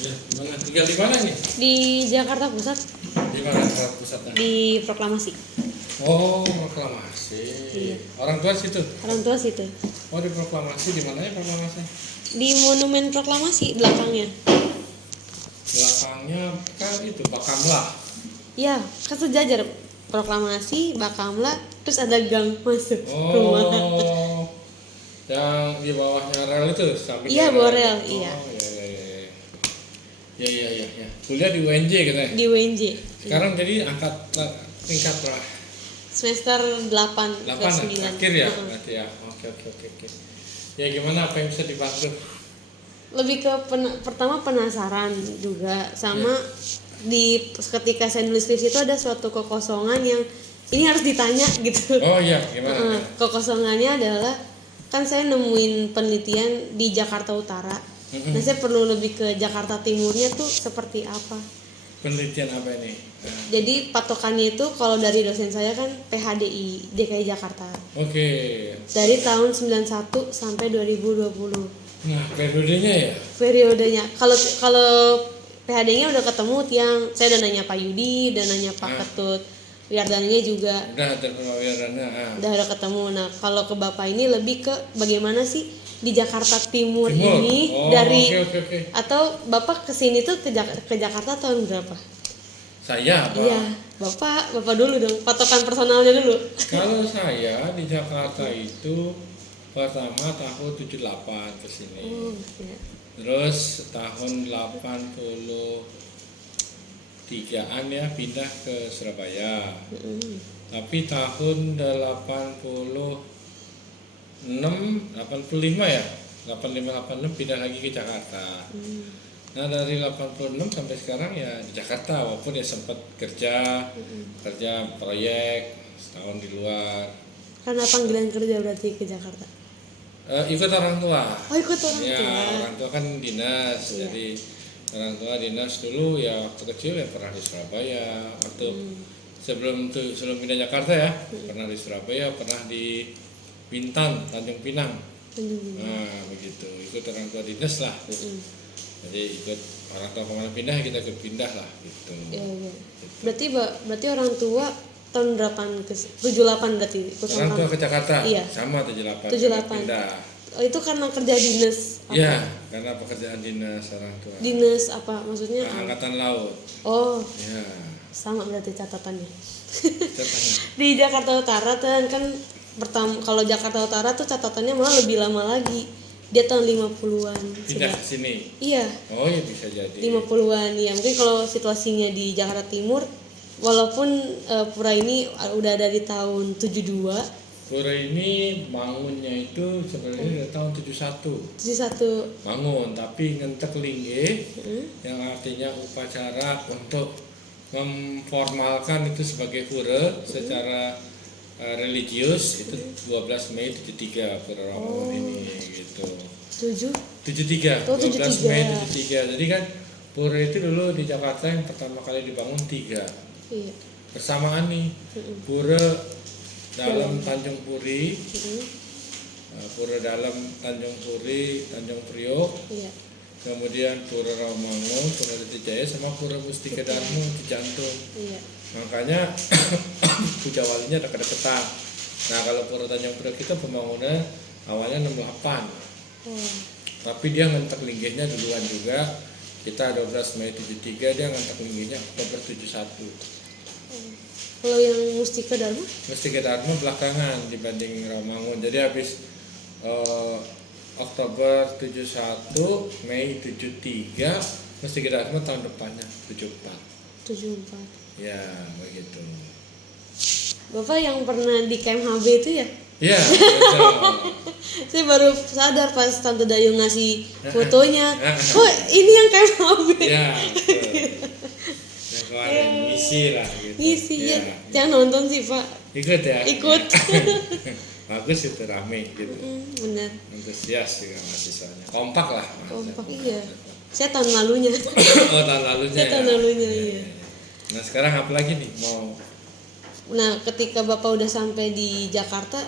Ya, gimana? Tinggal di mana nih? Di Jakarta Pusat, Di mana pusatnya? di Proklamasi. Oh, proklamasi. Iya. Orang tua situ. Orang tua situ. Oh, di proklamasi di mananya proklamasi? Di Monumen Proklamasi belakangnya. Belakangnya kan itu Bakamla. Ya, kan sejajar Proklamasi, Bakamla, terus ada gang masuk rumah. Oh, yang di bawahnya rel itu sampai Iya, bawah rel, iya. Oh, iya. Kuliah di UNJ katanya. Di UNJ. Sekarang jadi tingkat berapa? Semester 8 ke 8 9. akhir ya? Berarti ya. Oke. Ya gimana, apa yang bisa dibantu? Lebih ke pertama penasaran juga sama di ketika saya nulis skripsi itu ada suatu kekosongan yang ini harus ditanya gitu. Oh iya, gimana? Kekosongannya adalah kan saya nemuin penelitian di Jakarta Utara. Nah, saya perlu lebih ke Jakarta Timurnya tuh seperti apa. Penelitian apa ini? Jadi patokannya itu kalau dari dosen saya kan PHDI DKI Jakarta. Oke. Dari tahun 91 sampai 2020. Nah, periodenya ya? Periodenya. Kalau PHD-nya udah ketemu tiang, saya udah nanya Pak Yudi, udah nanya Pak Ketut Wiardananya juga. Udah ada Wiardana. Udah ketemu. Nah, kalau ke Bapak ini lebih ke bagaimana sih di Jakarta Timur ini dari Oke. atau Bapak kesini tuh ke Jakarta tahun berapa? Saya apa? Iya, Bapak dulu dong, patokan personalnya dulu. Kalau saya di Jakarta itu pertama tahun 78 ke sini. Iya. Terus tahun 83-an ya pindah ke Surabaya. Tapi tahun 85 ya. 85 86 pindah lagi ke Jakarta. Nah, dari 86 sampai sekarang ya di Jakarta, walaupun ya sempat kerja proyek setahun di luar. Karena panggilan kerja berarti ke Jakarta. Ikut orang tua. Oh, ikut orang Ya, tua. orang tua kan dinas. Iya. Jadi orang tua dinas dulu ya waktu kecil ya pernah di Surabaya. Waktu sebelum pindah Jakarta ya, pernah di Surabaya, pernah di Bintan, Tanjung Pinang. Nah, begitu. Ikut orang tua dinas lah. Jadi ikut orang tua kemana pindah kita pindah lah gitu. Iya. Berarti orang tua tahun berapaan ke 78 berarti ikut Orang tua ke Jakarta. Iya. Sama 78. 78. Pindah. Oh, itu karena kerja dinas apa? Iya, karena pekerjaan dinas orang tua. Dinas apa maksudnya? Angkatan Laut. Oh, Ya. sama berarti catatannya. Catatan. Di Jakarta Utara kan pertama kalau Jakarta Utara tuh catatannya malah lebih lama lagi. Dia tahun 50-an. Pindah ke sini. Iya. Oh ya bisa jadi. 50-an ya. Mungkin kalau situasinya di Jakarta Timur walaupun pura ini udah ada di tahun 72. Pura ini bangunnya itu sebenarnya dari tahun 71. 71. Bangun tapi ngentek lingge yang artinya upacara untuk memformalkan itu sebagai pura secara religius itu 12 Mei 73 pura Rawamangun ini gitu. 73. Oh, 12 Mei 73. 73. Jadi kan pura itu dulu di Jakarta yang pertama kali dibangun 3. Iya. Bersamaan nih. Pura dalam Tanjung Puri. Pura dalam Tanjung Puri, Tanjung Priok. Iya. Kemudian Pura Rawamangun, Pura Jaya sama Pura Mustika Dharma di jantung. Iya. Makanya puja walinya dekat-dekatan. Nah, kalau Pura Tanjung Priok kita pembangunan awalnya 68. Tapi dia ngentek linggihnya duluan juga. Kita 12 Mei 73, dia ngentek linggihnya Oktober 71. Kalau yang Mustika Dharma? Mustika Dharma belakangan dibanding Rawamangun. Jadi habis Oktober 71, Mei 73, Mustika Dharma tahun depannya 74. 74. Ya, begitu. Bapak yang pernah di KMHB itu ya? Iya, betul. Saya baru sadar pas Tante Dayu ngasih fotonya. Oh, ini yang KMHB. Iya, betul. Yang kemarin misi lah gitu. Ngisi ya. Ya. Jangan nonton sih, Pak. Ikut ya? Ikut. Bagus itu, rame gitu. Benar. Antusias juga mahasiswanya. Kompak lah. Kompak iya. Saya tahun lalunya. Oh, tahun lalunya. Saya tahun lalunya iya. Nah, sekarang apa lagi nih mau? Nah, ketika Bapak udah sampai di Jakarta,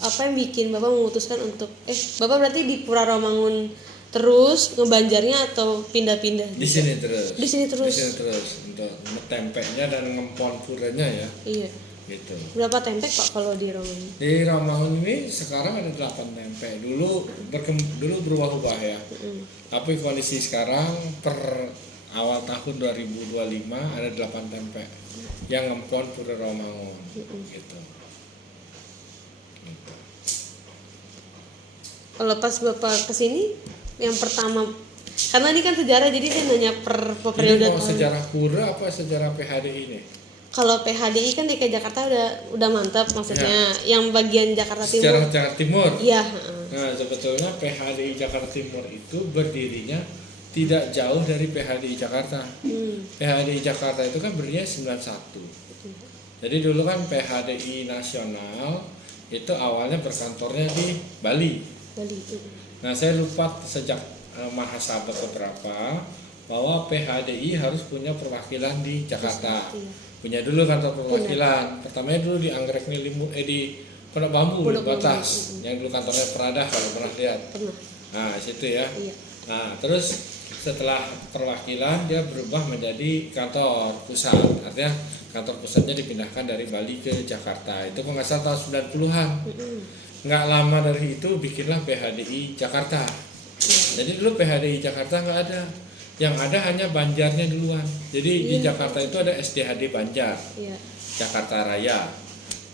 apa yang bikin Bapak memutuskan untuk Bapak berarti di Pura Rawamangun terus ngebanjarnya atau pindah-pindah? Di sini terus. Di sini terus. Di sini terus untuk tempeknya dan ngempon puranya ya. Iya. Gitu. Berapa tempe Pak kalau di Romangun? Di Romangun ini sekarang ada 8 tempe. Dulu berubah-ubah ya. Tapi kondisi sekarang per awal tahun 2025 ada 8 tempe yang ngempon pura Romangun. Gitu. Kalau pas Bapak kesini yang pertama, karena ini kan sejarah jadi saya nanya per periode Ini mau tahun. sejarah pura apa sejarah PHDI ini? Kalau PHDI kan DKI Jakarta udah mantap, maksudnya yang bagian Jakarta Timur. Sejarah Jakarta Timur. Iya. Nah, sebetulnya PHDI Jakarta Timur itu berdirinya tidak jauh dari PHDI Jakarta. PHDI Jakarta itu kan berdirinya 91. Jadi dulu kan PHDI nasional itu awalnya berkantornya di Bali. Nah, saya lupa sejak Mahasabat keberapa bahwa PHDI harus punya perwakilan di Jakarta. Punya dulu kantor perwakilan. Pertamanya dulu di Anggrek Nilimu di Pondok Bambu di Batas. Yang dulu kantornya Prada kalau pernah lihat. Nah, situ ya. Iya. Nah, terus setelah perwakilan dia berubah menjadi kantor pusat. Artinya kantor pusatnya dipindahkan dari Bali ke Jakarta. Itu kalau nggak salah tahun 90-an. Nggak lama dari itu bikinlah PHDI Jakarta. Jadi dulu PHDI Jakarta nggak ada. Yang ada hanya Banjarnya duluan. Jadi di Jakarta itu ada SDHD Banjar. Jakarta Raya.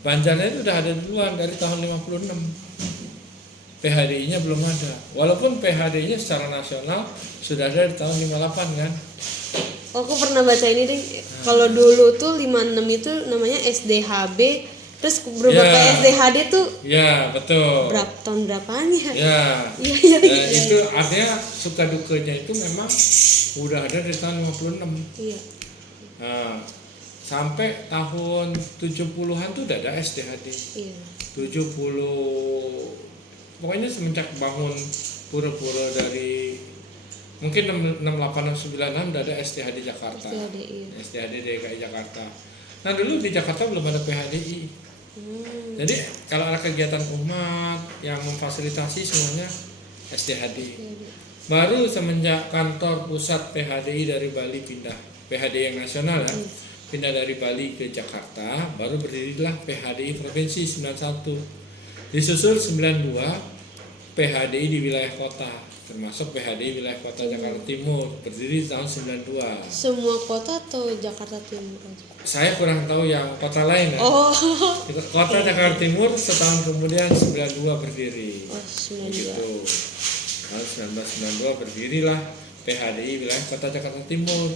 Banjarnya itu udah ada duluan dari tahun 56. PHDI-nya belum ada. Walaupun PHDI-nya secara nasional sudah ada di tahun 58 kan. Oh, aku pernah baca ini deh. Kalau dulu tuh 56 itu namanya SDHB, terus berubah ke SDHD tuh. Ya, betul. Tahun berapanya? Ya. Iya. Itu artinya suka dukanya itu memang udah ada dari tahun 56. Iya. Nah, sampai tahun 70-an tuh udah ada SDHD. Iya. 70 pokoknya semenjak bangun pura-pura dari mungkin 68 69 udah ada SDHD Jakarta. SDHD DKI Jakarta. Nah, dulu di Jakarta belum ada PHDI. Jadi kalau ada kegiatan umat yang memfasilitasi semuanya SDHD. Baru semenjak kantor pusat PHDI dari Bali pindah, PHDI yang nasional ya, pindah dari Bali ke Jakarta, baru berdirilah PHDI Provinsi 91. Disusul 92 PHDI di wilayah kota, termasuk PHDI wilayah kota Jakarta Timur, berdiri tahun 92. Semua kota atau Jakarta Timur aja? Saya kurang tahu yang kota lain ya. Oh. Kota Jakarta Timur setahun kemudian 92 berdiri. Oh, 92. Gitu. Tahun 1992 berdirilah PHDI wilayah kota Jakarta Timur.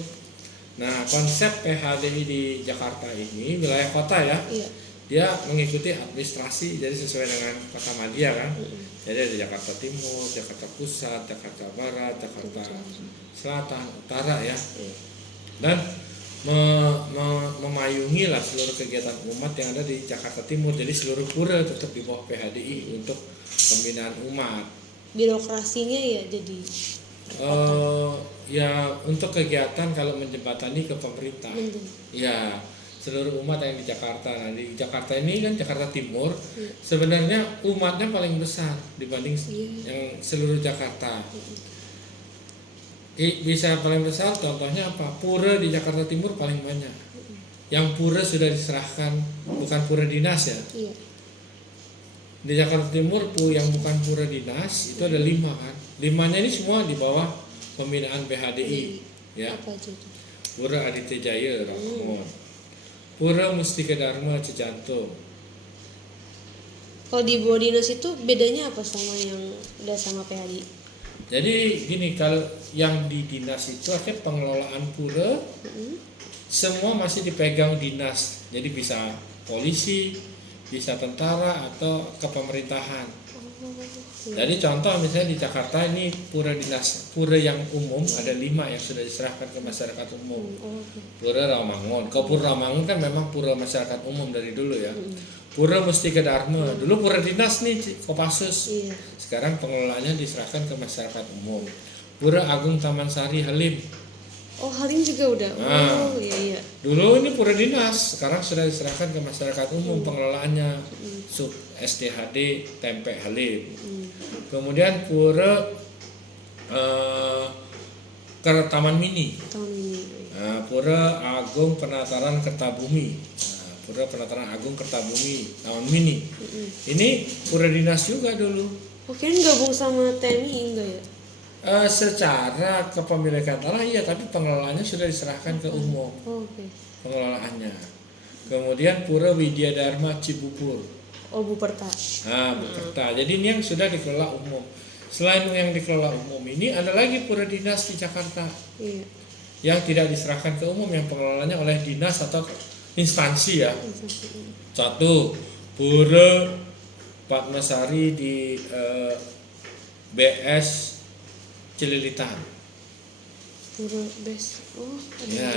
Nah, konsep PHDI di Jakarta ini wilayah kota ya. Iya. Dia mengikuti administrasi, jadi sesuai dengan kota madya kan. Jadi ada Jakarta Timur, Jakarta Pusat, Jakarta Barat, Jakarta Selatan, Utara ya. Dan memayungi lah seluruh kegiatan umat yang ada di Jakarta Timur. Jadi seluruh pura tetap di bawah PHDI untuk pembinaan umat. Birokrasinya ya jadi ya untuk kegiatan kalau menjembatani ke pemerintah. Ya, seluruh umat yang di Jakarta. Nah, di Jakarta ini kan Jakarta Timur sebenarnya umatnya paling besar dibanding yang seluruh Jakarta. Bisa paling besar contohnya apa? Pura di Jakarta Timur paling banyak. Yang pura sudah diserahkan, bukan pura dinas ya. Di Jakarta Timur yang bukan pura dinas itu ada 5 kan. 5-nya ini semua di bawah pembinaan PHDI ya. Apa aja itu? Pura Aditya Jaya Romangun, Pura Mustika Dharma Cijantung. Kalau di bawah dinas itu bedanya apa sama yang udah sama PHDI? Jadi gini, kalau yang di dinas itu akhirnya pengelolaan pura semua masih dipegang dinas. Jadi bisa polisi, bisa tentara atau kepemerintahan. Jadi contoh misalnya di Jakarta ini pura dinas, pura yang umum ada 5 yang sudah diserahkan ke masyarakat umum. Pura Romangun, kalau Pura Romangun kan memang pura masyarakat umum dari dulu ya. Pura Mustika Dharma, dulu pura dinas nih Kopassus. Sekarang pengelolaannya diserahkan ke masyarakat umum. Pura Agung Taman Sari Halim. Oh, Halim juga udah. Nah, Iya. dulu ini pura dinas, sekarang sudah diserahkan ke masyarakat umum pengelolaannya. Sub SDHD Tempe Halim. Kemudian pura eh, ke Taman Mini. Tahun ini. Nah, Pura Agung Penataran Kertabumi. Nah, Pura Penataran Agung Kertabumi, Taman Mini. Ini pura dinas juga dulu. Mungkin gabung sama TNI enggak ya? Secara kepemilikan tanah iya, tapi pengelolaannya sudah diserahkan ke umum. Oh, oke. Pengelolaannya. Kemudian Pura Widya Dharma Cibubur. Oh, Buperta. Nah, Buperta. Jadi ini yang sudah dikelola umum. Selain yang dikelola umum ini ada lagi pura dinas di Jakarta Iya. yang tidak diserahkan ke umum, yang pengelolanya oleh dinas atau instansi ya. Satu, Pura Padmasari di BS Cililitan. Pura Bes. Oh, ada. Ya,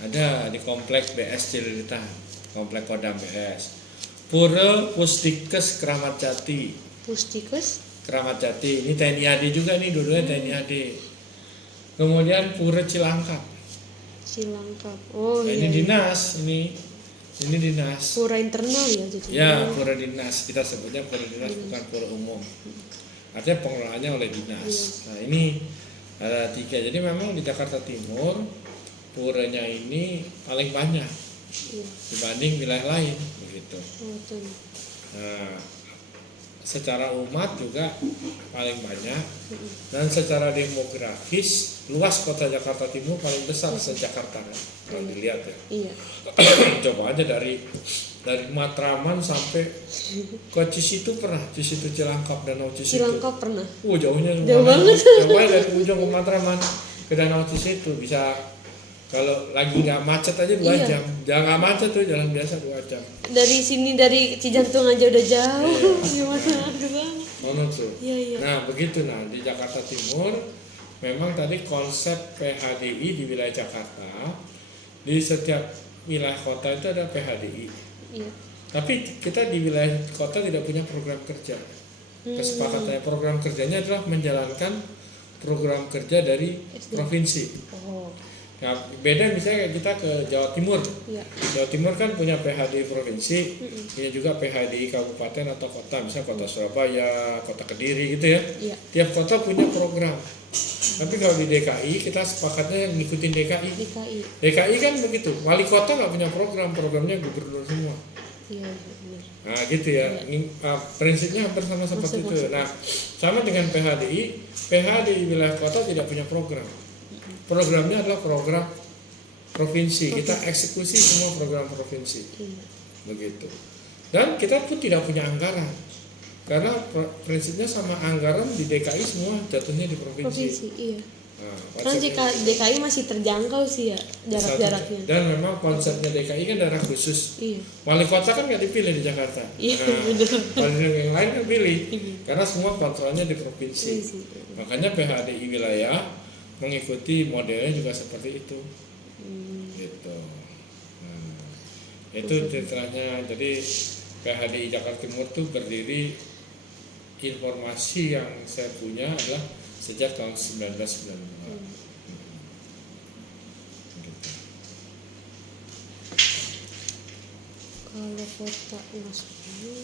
ada di komplek BS Cililitan, komplek Kodam BS. Pura Pustikes Keramat Jati. Pustikus. Keramat Jati, ini TNI AD juga nih, dua-duanya TNI AD. Kemudian Pura Cilangkap. Cilangkap. Oh, Nah, iya. ini dinas, ini dinas. Pura internal ya jadi. Ya, pura dinas, kita sebutnya pura dinas, bukan pura umum. Artinya pengelolaannya oleh dinas. Nah, ini ada 3. Jadi memang di Jakarta Timur puranya ini paling banyak Iya. dibanding wilayah lain, begitu. Oh, betul. Nah, secara umat juga paling banyak, dan secara demografis luas kota Jakarta Timur paling besar se-Jakarta kan, kalau dilihat ya. Iya. Coba aja dari Matraman sampai ke Cisitu pernah, Cisitu Cilangkap, Danau Cisitu. Cilangkap pernah. Jauhnya Jauh lumayan. banget. Coba dari ujung ke Matraman ke Danau Cisitu bisa, kalau lagi nggak macet aja 2 Iya. jam. Jangan nggak macet tuh, jalan biasa 2 jam. Dari sini dari Cijantung aja udah jauh. Gimana ke sana? Mana tuh? Iya, iya. Nah begitu, nah di Jakarta Timur memang tadi konsep PHDI di wilayah Jakarta, di setiap wilayah kota itu ada PHDI. Iya. Tapi kita di wilayah kota tidak punya program kerja. Kesepakatannya program kerjanya adalah menjalankan program kerja dari SD. provinsi. Oh. Nah, beda misalnya kita ke Jawa Timur. Iya. Jawa Timur kan punya PHDI provinsi, punya juga PHDI kabupaten atau kota, misalnya kota Surabaya, kota Kediri gitu ya. Iya. Tiap kota punya program. Tapi kalau di DKI kita sepakatnya yang ngikutin DKI. DKI. DKI kan begitu, wali kota nggak punya program, programnya gubernur semua. Iya, benar. Nah gitu ya, prinsipnya hampir sama seperti itu. Nah sama dengan PHDI wilayah kota tidak punya program. Programnya adalah program provinsi, kita eksekusi semua program provinsi, Iya. begitu. Dan kita pun tidak punya anggaran, karena prinsipnya sama anggaran di DKI semua jatuhnya di provinsi. Provinsi, iya. Nah, Karena konsepnya- DKI masih terjangkau sih ya jarak-jaraknya. Dan memang konsepnya DKI kan daerah khusus. Iya. Wali kota kan nggak dipilih di Jakarta. Iya, Nah, bener. wali yang lain kan pilih, karena semua kontrolnya di provinsi. Provinsi. Makanya PHDI wilayah mengikuti modelnya juga seperti itu. Gitu. Nah, itu ceritanya. Jadi PHDI Jakarta Timur itu berdiri, informasi yang saya punya adalah sejak tahun 1992. Gitu. Kalau kota masuknya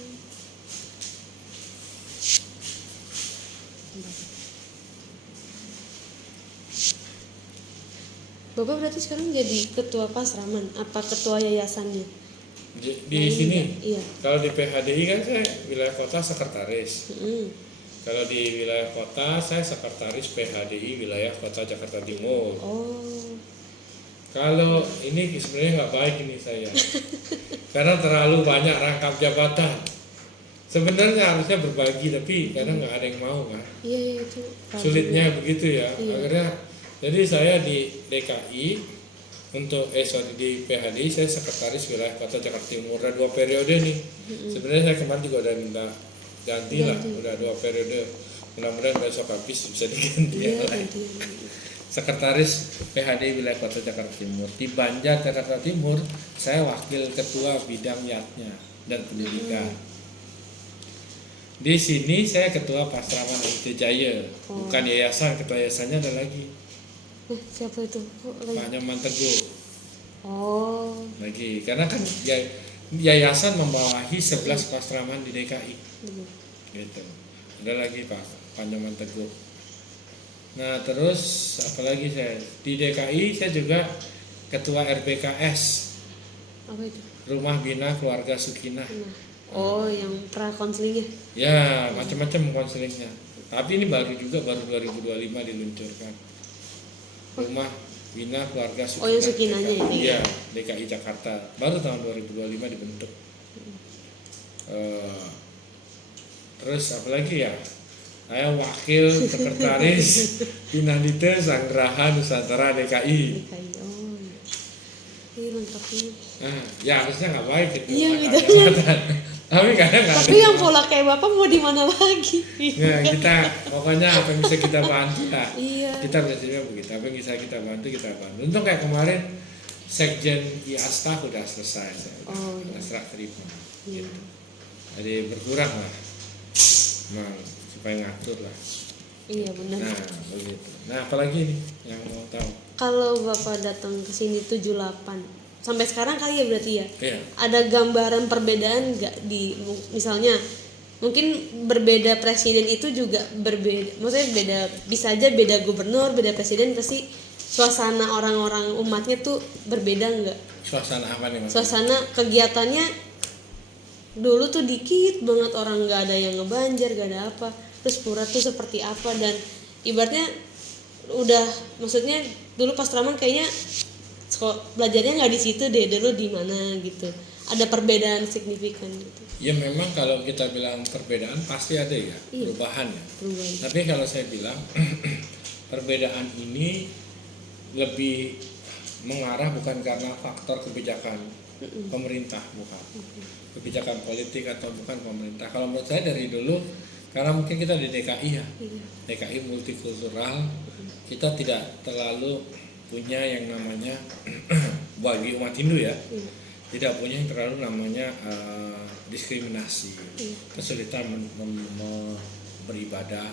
Bapak berarti sekarang jadi ketua Pasraman, apa ketua yayasannya? Di Nah, sini, iya. kalau di PHDI kan saya wilayah kota sekretaris. Mm. Kalau di wilayah kota saya sekretaris PHDI wilayah kota Jakarta Timur. Oh. Kalau ini sebenarnya nggak baik ini saya, karena terlalu banyak rangkap jabatan. Sebenarnya harusnya berbagi, tapi kadang nggak ada yang mau kan. Iya, iya itu. Sulitnya begitu ya. Iya. Akhirnya, jadi saya di DKI di PHDI saya sekretaris wilayah kota Jakarta Timur. Udah 2 periode nih. Sebenarnya saya kemarin juga udah minta ganti lah, udah 2 periode. Mudah-mudahan besok habis bisa diganti Iya, yang lain. ganti. Sekretaris PHDI wilayah kota Jakarta Timur. Di Banjar Jakarta Timur saya wakil ketua bidang yatnya dan pendidikan. Di sini saya ketua Pasraman MT Jaya, bukan yayasan, ketua yayasannya ada lagi, Siapa itu? Oh, lagi. Pak Nyoman Teguh Oh. lagi. Karena kan yayasan membawahi 11 Pasraman di DKI, Benar. gitu. Ada lagi Pak Nyoman Teguh. Nah terus apalagi saya di DKI saya juga ketua RBKS, Apa itu? Rumah Bina Keluarga Sukinah. Nah. Oh, yang pra konselingnya. Ya macam-macam konselingnya. Tapi ini baru 2025 diluncurkan. Rumah Bina Keluarga Sukinah. Oh, yang Sukinahnya DKI. ini. Iya, DKI Jakarta. Baru tahun 2025 dibentuk. Terus apalagi ya? Saya wakil sekretaris Pinandite Sanggraha Nusantara DKI. DKI. Oh. Ini lengkapnya. Nah, ya harusnya nggak baik gitu. Iya, anak gitu. jabatan. Tapi kadang nggak. Tapi yang pola kayak Bapak mau di mana lagi? Nah, kita pokoknya apa yang bisa kita bantu lah. Iya. Kita biasanya begitu. Apa yang bisa kita bantu kita bantu. Untung kayak kemarin Sekjen IASTA udah selesai. Oh, udah serah terima. Iya. Gitu. Jadi berkurang lah. Memang supaya ngatur lah. Iya, benar. Nah, begitu. Nah, apalagi nih yang mau tahu? Kalau Bapak datang ke sini 78 sampai sekarang kali ya berarti ya. Iya. Ada gambaran perbedaan nggak di misalnya mungkin berbeda presiden itu juga berbeda, maksudnya beda, bisa aja beda gubernur, beda presiden, pasti suasana orang-orang umatnya tuh berbeda nggak? Suasana apa nih Mas? Suasana kegiatannya dulu tuh dikit banget, orang nggak ada yang ngebanjar, nggak ada apa, terus pura tuh seperti apa, dan ibaratnya udah, maksudnya dulu pas Traman kayaknya belajarnya nggak di situ deh, dulu di mana gitu, ada perbedaan signifikan gitu. Ya memang kalau kita bilang perbedaan pasti ada ya, Iya. perubahan ya. Perubahan. Tapi kalau saya bilang perbedaan ini lebih mengarah bukan karena faktor kebijakan pemerintah, bukan kebijakan politik atau bukan pemerintah. Kalau menurut saya dari dulu, karena mungkin kita di DKI ya, Iya. DKI multikultural, kita tidak terlalu punya yang namanya bagi umat Hindu ya, Iya. tidak punya yang terlalu namanya diskriminasi, Iya. kesulitan beribadah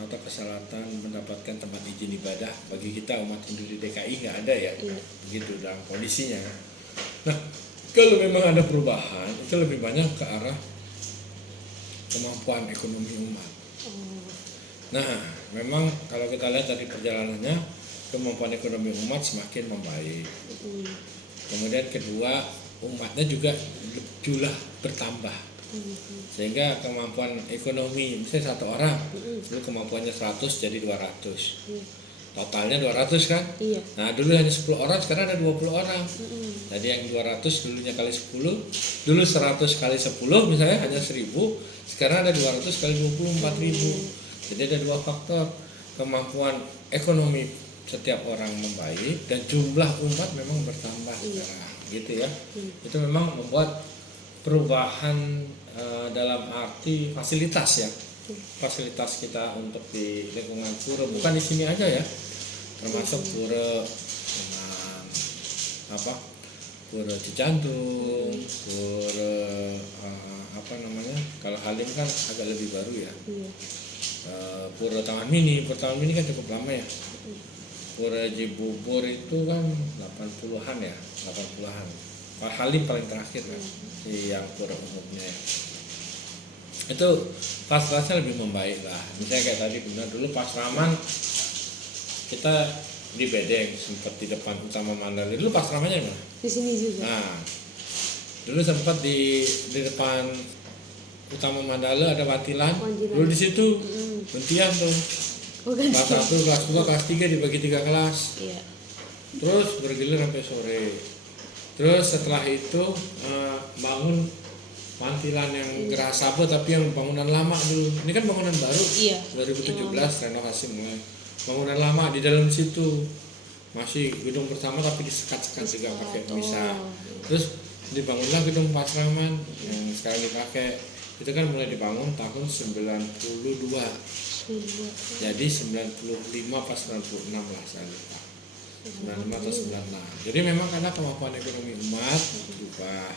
atau kesulitan mendapatkan tempat izin ibadah. Bagi kita umat Hindu di DKI nggak ada ya, Iya. begitu dalam kondisinya. Nah, kalau memang ada perubahan, itu lebih banyak ke arah kemampuan ekonomi umat. Oh. Nah, memang kalau kita lihat dari perjalanannya, kemampuan ekonomi umat semakin membaik. Kemudian kedua, umatnya juga jumlah bertambah. Sehingga kemampuan ekonomi, misalnya satu orang, dulu kemampuannya 100 jadi 200. Totalnya 200 kan? Iya. Nah, dulu hanya 10 orang, sekarang ada 20 orang. Jadi yang 200 dulunya kali 10, dulu 100 kali 10 misalnya hanya 1000, sekarang ada 200 kali 20, 4000. Jadi ada dua faktor, kemampuan ekonomi setiap orang membaik dan jumlah umat memang bertambah sekarang, gitu ya. Itu memang membuat perubahan dalam arti fasilitas ya, fasilitas kita untuk di lingkungan pura, bukan di sini aja ya, termasuk pura dengan apa, pura Cijantung, pura apa namanya, kalau Halim kan agak lebih baru ya. Pura Taman Mini kan cukup lama ya. Pura Cibubur itu kan 80-an ya, 80-an. Pak Halim paling terakhir kan, yang pura umumnya ya. Itu fasilitasnya lebih membaik lah. Misalnya kayak tadi benar dulu pas Raman kita di Bedeng, sempat di depan utama Mandala. Dulu pas Ramannya mana? Di sini juga. Nah, dulu sempat di depan utama Mandala ada Watilan. Dulu di situ gantian tuh. Kelas 1, kelas 2, kelas 3 dibagi 3 kelas. Iya. Terus bergilir sampai sore. Terus setelah itu bangun Mantilan yang Gerah Sabo, tapi yang bangunan lama dulu. Ini kan bangunan baru. Iya. 2017 renovasi mulai. Bangunan lama di dalam situ. Masih gedung bersama tapi disekat-sekat juga pakai misah. Terus dibangunlah gedung Pasraman yang sekarang dipakai. Itu kan mulai dibangun tahun 92. Jadi 95 pas 96 lah saya lupa. 95 atau 96. Jadi memang karena kemampuan ekonomi umat berubah,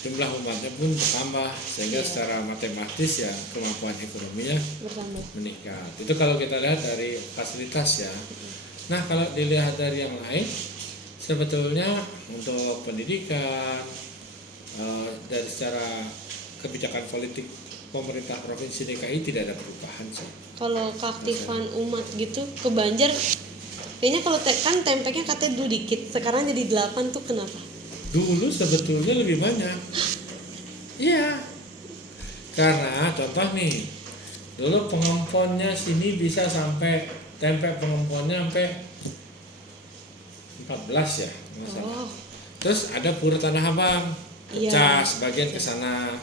jumlah umatnya pun bertambah, sehingga secara matematis ya kemampuan ekonominya Bertambah. meningkat. Itu kalau kita lihat dari fasilitas ya. Nah, kalau dilihat dari yang lain, sebetulnya untuk pendidikan dari secara kebijakan politik pemerintah Provinsi DKI tidak ada perubahan sih. kalau keaktifan umat gitu ke Banjar kayaknya kalau kan tempeknya katanya dulu dikit sekarang jadi 8 tuh kenapa? Dulu sebetulnya lebih banyak. Iya. Karena contoh nih, dulu pengemponnya sini bisa sampai tempe pengemponnya sampai 14 ya, nggak salah. Oh, Terus ada Pura Tanah Abang, Iya. pecah sebagian ke sana.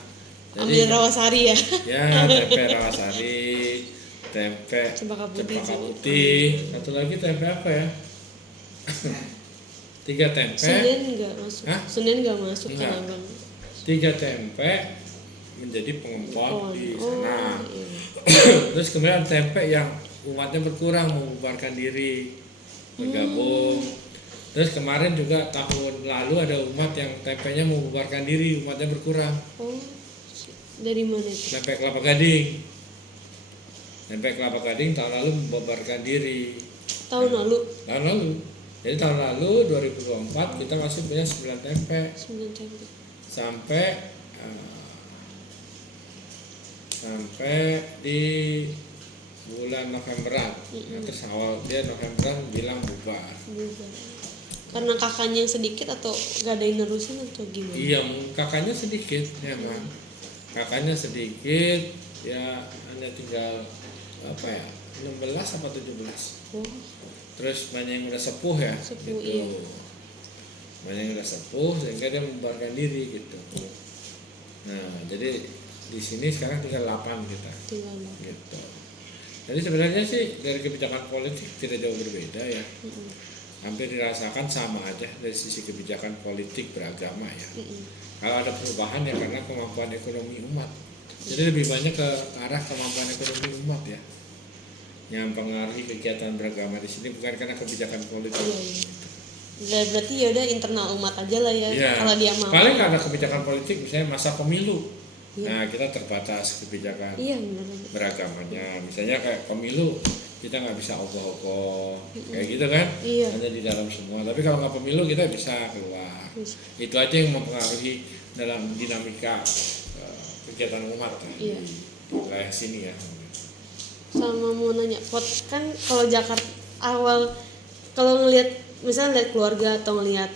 ambil Rawasari ya. Ya, tempe Rawasari, tempe Cempaka Putih. Cempaka Putih, satu lagi tempe apa ya? 3 tempe, Senen nggak masuk. Hah? Senen nggak masuk Enggak. kan abang. 3 tempe menjadi pengempon di sana. Iya. Terus kemudian tempe yang umatnya berkurang membubarkan diri, bergabung. Terus kemarin juga tahun lalu ada umat yang tempenya membubarkan diri, umatnya berkurang. Oh, dari mana itu? Tempe Kelapa Gading. Tempe Kelapa Gading tahun lalu membubarkan diri. Tahun lalu Tahun lalu. Jadi tahun lalu 2024 kita masih punya 9 tempe 9 tempe. sampai di bulan Novemberan. Nah, terus awal dia Novemberan bilang bubar. Bubar. Karena kakaknya yang sedikit atau gak ada yang nerusin atau gimana? Iya, kakaknya sedikit ya kan. Kakaknya sedikit ya hanya tinggal apa ya 16 apa 17. Oh, Terus banyak yang udah sepuh ya. Sepuh, gitu. iya. Banyak yang udah sepuh sehingga dia membubarkan diri gitu. Nah, jadi di sini sekarang tinggal 8 kita. tinggal. Gitu. Jadi sebenarnya sih dari kebijakan politik tidak jauh berbeda ya. Hampir dirasakan sama aja dari sisi kebijakan politik beragama ya. Kalau ada perubahan ya karena kemampuan ekonomi umat. Jadi lebih banyak ke arah kemampuan ekonomi umat ya. Yang mempengaruhi kegiatan beragama di sini bukan karena kebijakan politik. Iya. Berarti ya udah internal umat aja lah ya. Iya. Kalau dia mau. Paling karena kebijakan politik misalnya masa pemilu. Iya. Nah, kita terbatas kebijakan Iya benar. beragamanya. Misalnya kayak pemilu kita nggak bisa ogoh-ogoh kayak gitu kan, Iya. hanya di dalam semua. Tapi kalau nggak pemilu kita bisa keluar. Bisa. Itu aja yang mempengaruhi dalam dinamika kegiatan umat kan, Iya. di wilayah sini ya. Sama mau nanya, kan kalau Jakarta awal kalau ngelihat misalnya lihat keluarga atau ngelihat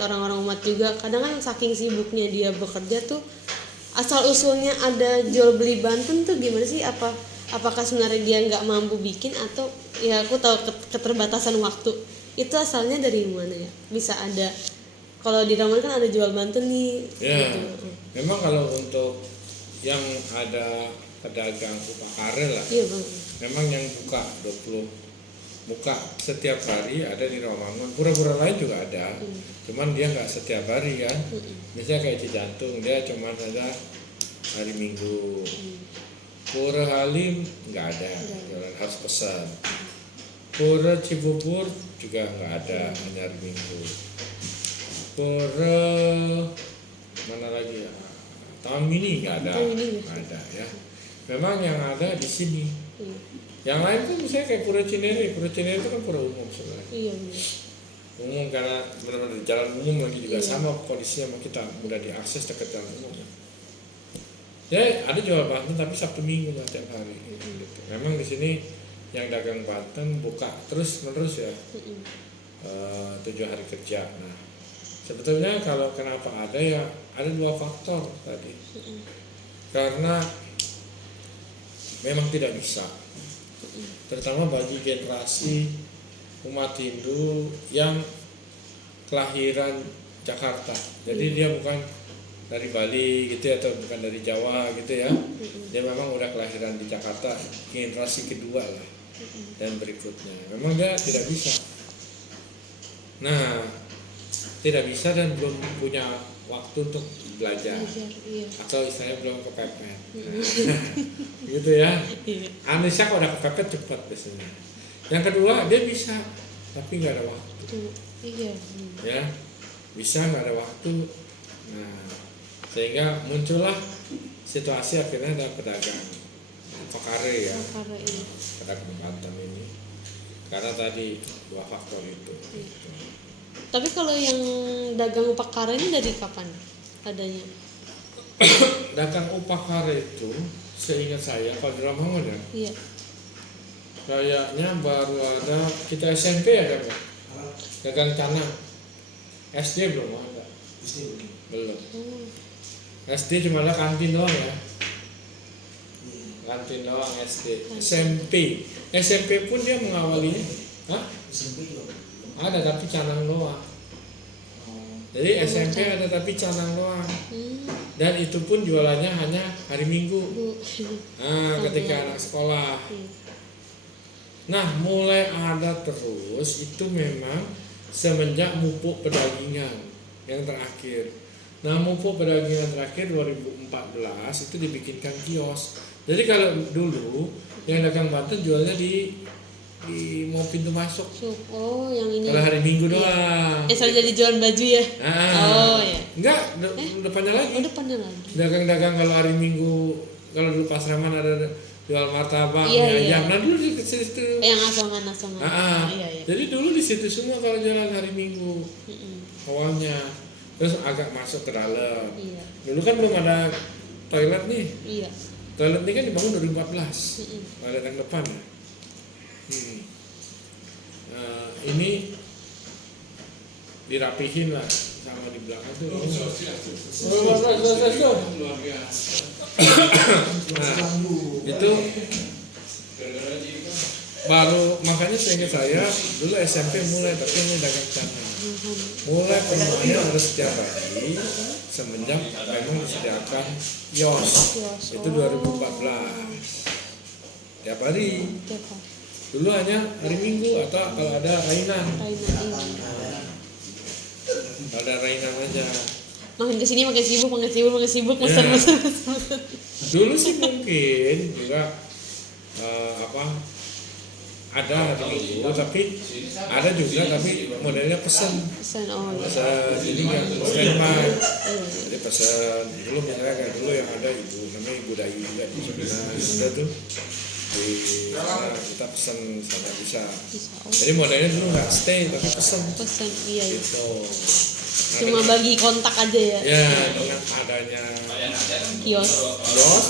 orang-orang umat juga kadang kan saking sibuknya dia bekerja tuh asal usulnya ada jual beli Banten tuh gimana sih? Apakah sebenarnya dia nggak mampu bikin atau ya aku tahu keterbatasan waktu itu asalnya dari mana ya? Bisa ada kalau di Raman kan ada jual Banten nih. Ya, Gitu. memang kalau untuk yang ada pedagang upacara lah, Iya bang. memang yang buka 20 buka setiap hari ada di Rawamangun. Pura-pura lain juga ada, cuman dia nggak setiap hari kan. Misalnya kayak Cijantung dia cuma ada hari Minggu. Pura Halim nggak ada, jualan harus pesan. Pura Cibubur juga nggak ada, hanya hari Minggu. Pura mana lagi ya? Tahun ini nggak ada, Tahun ini nggak nggak ada ya. Memang yang ada di sini. Iya. Yang lain kan misalnya kayak Pura Cinere itu kan pura umum sebenarnya. Iya benar. Umum karena benar-benar jalan umum lagi juga Iya. sama kondisinya sama kita, mudah diakses dekat jalan umum. Ya ada jual Banten tapi Sabtu Minggu nggak tiap hari. Gitu. Memang di sini yang dagang Banten buka terus menerus ya, 7 hari kerja. Nah sebetulnya kalau kenapa ada ya ada 2 faktor tadi. Karena memang tidak bisa, terutama bagi generasi umat Hindu yang kelahiran Jakarta. Jadi dia bukan dari Bali gitu ya, atau bukan dari Jawa gitu ya. Dia memang udah kelahiran di Jakarta, generasi kedua lah dan berikutnya. Memang dia tidak bisa. Nah, tidak bisa dan belum punya waktu untuk belajar Iya. atau istilahnya belum kepepet. Gitu ya. Iya. Anissa kalau udah kepepet cepat biasanya. Yang kedua dia bisa tapi nggak ada waktu. Tuh, iya. Ya bisa nggak ada waktu. Nah sehingga muncullah situasi akhirnya ada pedagang Pakare ya, Karena ini. pedagang Banten ini karena tadi 2 faktor itu. Tapi kalau yang dagang Pakara ini dari kapan adanya? Dagang Upakara itu seingat saya kalau di Ramangun ya Iya. Kayaknya baru ada kita SMP ya kan? Dagang canang. SD belum ada. Belum. SD cuma ada kantin doang ya. Kantin doang SD. SMP pun dia mengawalinya. Hah? Ada tapi canang doang. Jadi SMP ada tapi canang doang. Dan itu pun jualannya hanya hari Minggu. Nah, ketika anak sekolah. Nah, mulai ada terus itu memang semenjak Mupuk Pedagingan yang terakhir. Nah, Mupuk Pedagingan terakhir 2014 itu dibikinkan kios. Jadi kalau dulu yang dagang Banten jualnya di mau pintu masuk. Oh, yang ini. Kalau hari Minggu doang. Saya jadi jualan baju ya. Oh ya. Enggak, depannya lagi. Oh, depannya lagi. Dagang-dagang kalau hari Minggu, kalau dulu Pasraman ada jual martabak, mie ayam. Nah dulu di situ. Yang asongan. Iya. Jadi dulu di situ semua kalau jalan hari Minggu. Awalnya. Terus agak masuk ke dalam. Iya. Dulu kan belum ada toilet nih. Iya. Toilet ini kan dibangun 2014. Toilet yang depan ya. Ini dirapihin lah sama di belakang tuh. Luar biasa. Nah, itu baru makanya seingat saya dulu SMP mulai tapi ini dagang canang. Mulai permukaannya harus setiap hari semenjak memang disediakan kios. Itu 2014. Tiap hari. Dulu hanya hari Minggu atau kalau ada rainan. Kalau ada rainan aja. Makin kesini makin sibuk, Ya. pesan. Dulu sih mungkin juga ada hari Minggu, tapi ada juga tapi modelnya pesan. Oh ya. Pesan jadi nggak standby. Jadi pesan dulu misalnya kayak dulu yang ada ibu namanya Ibu Dayu juga di sebelah kita tuh. Kita pesan sampai bisa. Jadi modelnya dulu nggak stay tapi pesan. Iya. Gitu. Cuma bagi kontak aja ya. Ya dengan adanya Kios.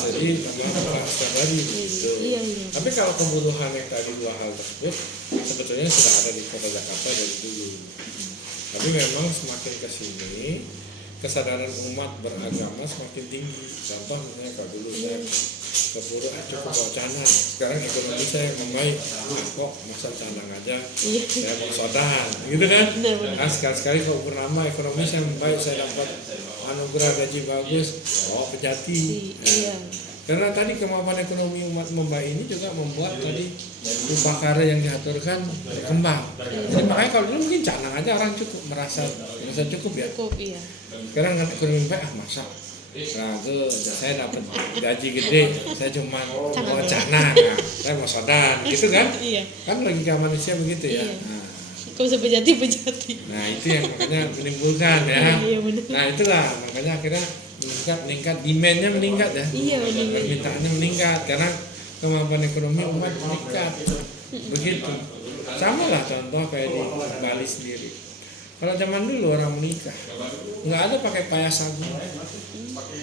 jadi memang setiap hari gitu. Iya. Tapi kalau kebutuhan yang tadi dua hal tersebut sebetulnya sudah ada di kota Jakarta dari dulu. Tapi memang semakin kesini kesadaran umat beragama semakin tinggi. Contoh misalnya kalau dulu saya ke Pura cukup bawa canang. Sekarang ekonomi saya membaik. Kok masa canang aja saya mau sodan, gitu kan? Nah, sekali-sekali kalau purnama ekonomi saya membaik, saya dapat anugerah gaji bagus. Oh, Pejati. Iya. Karena tadi kemampuan ekonomi umat membaik ini juga membuat tadi upakara yang diaturkan berkembang. Jadi makanya kalau dulu mungkin canang aja orang cukup merasa cukup ya. Iya. Sekarang kan ekonomi baik masa. Nah, itu saya dapat gaji gede, saya cuma mau canang, saya mau sodan, gitu kan? Iya. Kan logika manusia begitu ya. Iya. Nah, Kau bisa Pejati. nah itu yang makanya menimbulkan ya. Iya benar. Nah itulah makanya akhirnya meningkat, demandnya meningkat ya. Iya benar. Permintaannya meningkat karena kemampuan ekonomi umat meningkat. Begitu. Sama lah contoh kayak di Bali sendiri. Kalau zaman dulu orang menikah nggak ada pakai payah sagu.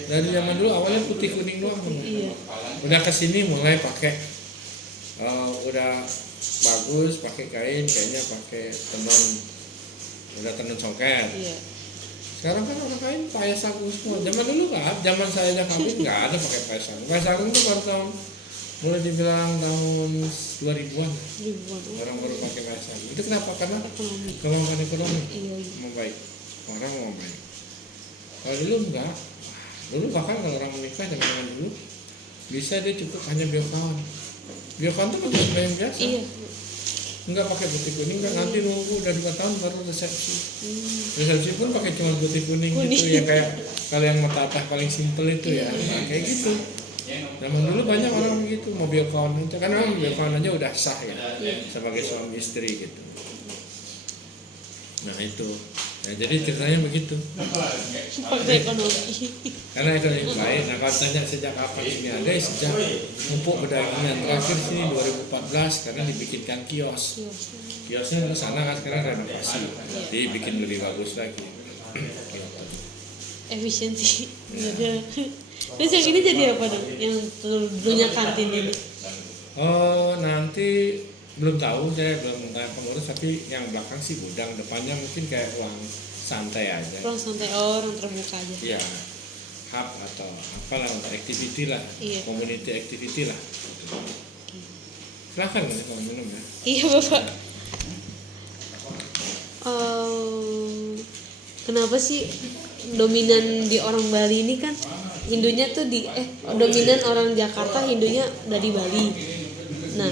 Dari zaman dulu awalnya putih kuning doang. Iya. Udah kesini mulai pakai udah bagus pakai kainnya pakai tenun songket. Iya. Sekarang kan orang kain payah sagu semua. Zaman dulu nggak, zaman saya aja kawin nggak ada pakai payah sagu. Payah sagu itu baru tahun mulai dibilang tahun 2000-an. Orang baru pakai payah sagu. Itu kenapa? Karena kemampuan ekonomi Iya. membaik. Orang mau baik. Kalau dulu enggak. Dulu bahkan kalau orang menikah zaman dulu bisa dia cukup hanya biokawan. Biokawan itu pakai bayang biasa. Iya. Enggak pakai putih kuning, enggak nanti nunggu udah 2 tahun baru resepsi. Resepsi pun pakai cuma putih kuning gitu ya kayak kalau yang metatah paling simpel itu ya. Nah, kayak gitu. Zaman dulu banyak orang begitu mau biokawan aja karena memang biokawan aja udah sah ya sebagai suami istri gitu. Nah itu. Nah, jadi ceritanya begitu. Pakai ekonomi. Karena ekonomi baik. Nah kalau tanya sejak kapan ini ada, sejak Mupuk Pedagingan terakhir sini 2014 karena dibikinkan kios. Kiosnya di sana kan sekarang renovasi, dibikin lebih bagus lagi. Efisiensi. Terus yang ini jadi apa dong? Yang dulunya kantin ini? Oh, nanti belum tahu, saya belum tanya pengurus, tapi yang belakang sih gudang, depannya mungkin kayak ruang santai aja. Ruang santai, orang terbuka aja. Iya, hub atau apalah untuk activity lah, Iya. community activity lah. Silahkan kalau minum ya. Iya Bapak. Kenapa sih dominan di orang Bali ini kan Hindunya tuh dominan orang Jakarta, Hindunya dari Bali. Nah,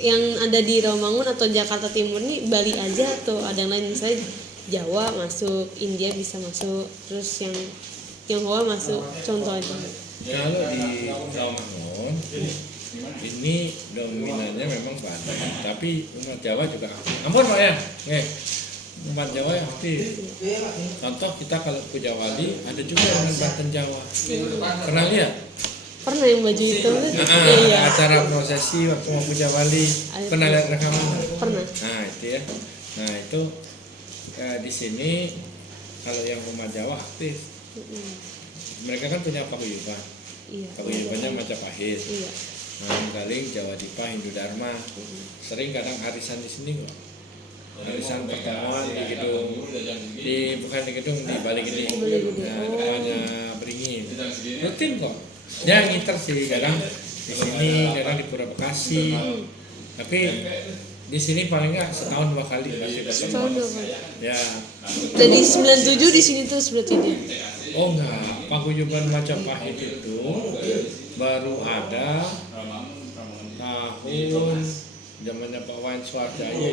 yang ada di Rawamangun atau Jakarta Timur nih Bali aja atau ada yang lain, misalnya Jawa masuk, India bisa masuk, terus yang Tionghoa masuk, contoh aja. Kalau di Rawamangun ini dominannya memang Bali, tapi umat Jawa juga aktif. Ampun Pak ya, umat Jawa yang aktif. Contoh kita kalau Puja Wali ada juga dengan Banten Jawa. Pernah lihat? Pernah yang baju hitam tuh? Iya. Acara prosesi waktu mau Puja Wali. Pernah lihat rekaman? Pernah. Nah itu ya. Nah itu di sini kalau yang umat Jawa aktif. Mereka kan punya paguyuban. Iya. Paguyubannya Majapahit. Iya. Galing, Jawa Dipa, Hindu Dharma. Sering kadang arisan di sini kok. Arisan pertemuan di gedung, bukan di gedung, di balik ini. Nah, depannya Beringin. Rutin kok. Ya ngiter sih, kadang di sini, kadang di Pura Bekasi. Tapi di sini paling nggak setahun 2 kali masih ketemu. Setahun 2 kali. Ya. Dari 97 di sini tuh berarti dia. Oh enggak, paguyuban Majapahit itu baru ada tahun zamannya Pak Wayan Swarjaya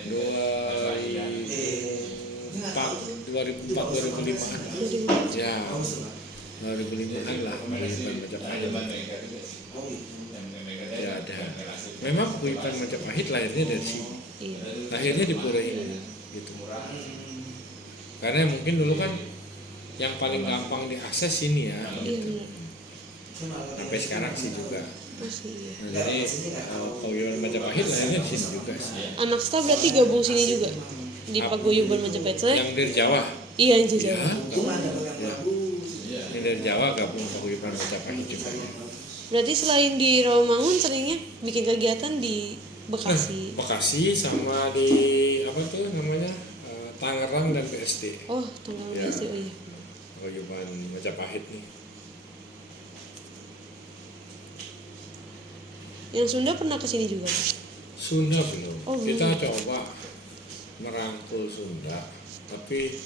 2004 2005 ya 2005 lah paguyuban Majapahit ya ada. Memang paguyuban Majapahit lahirnya dari sini, lahirnya di Pura ini gitu. Karena mungkin dulu kan yang paling gampang diakses ini ya. Iya. Sampai sekarang sih juga. Masih iya. Nah, jadi paguyuban Majapahit lahirnya di sini juga sih. Anak Sta berarti gabung sini juga di paguyuban Majapahit. Soalnya Yang dari Jawa. iya yang dari Ya, Jawa. yang dari Jawa gabung paguyuban Majapahit juga. Berarti selain di Rawamangun seringnya bikin kegiatan di Bekasi. Bekasi sama di apa tuh namanya Tangerang dan BSD. Oh, Tangerang Ya. BSD, oh iya. Paguyuban Majapahit nih. Yang Sunda pernah kesini juga? Sunda belum. Oh, belum. Kita coba merangkul Sunda, tapi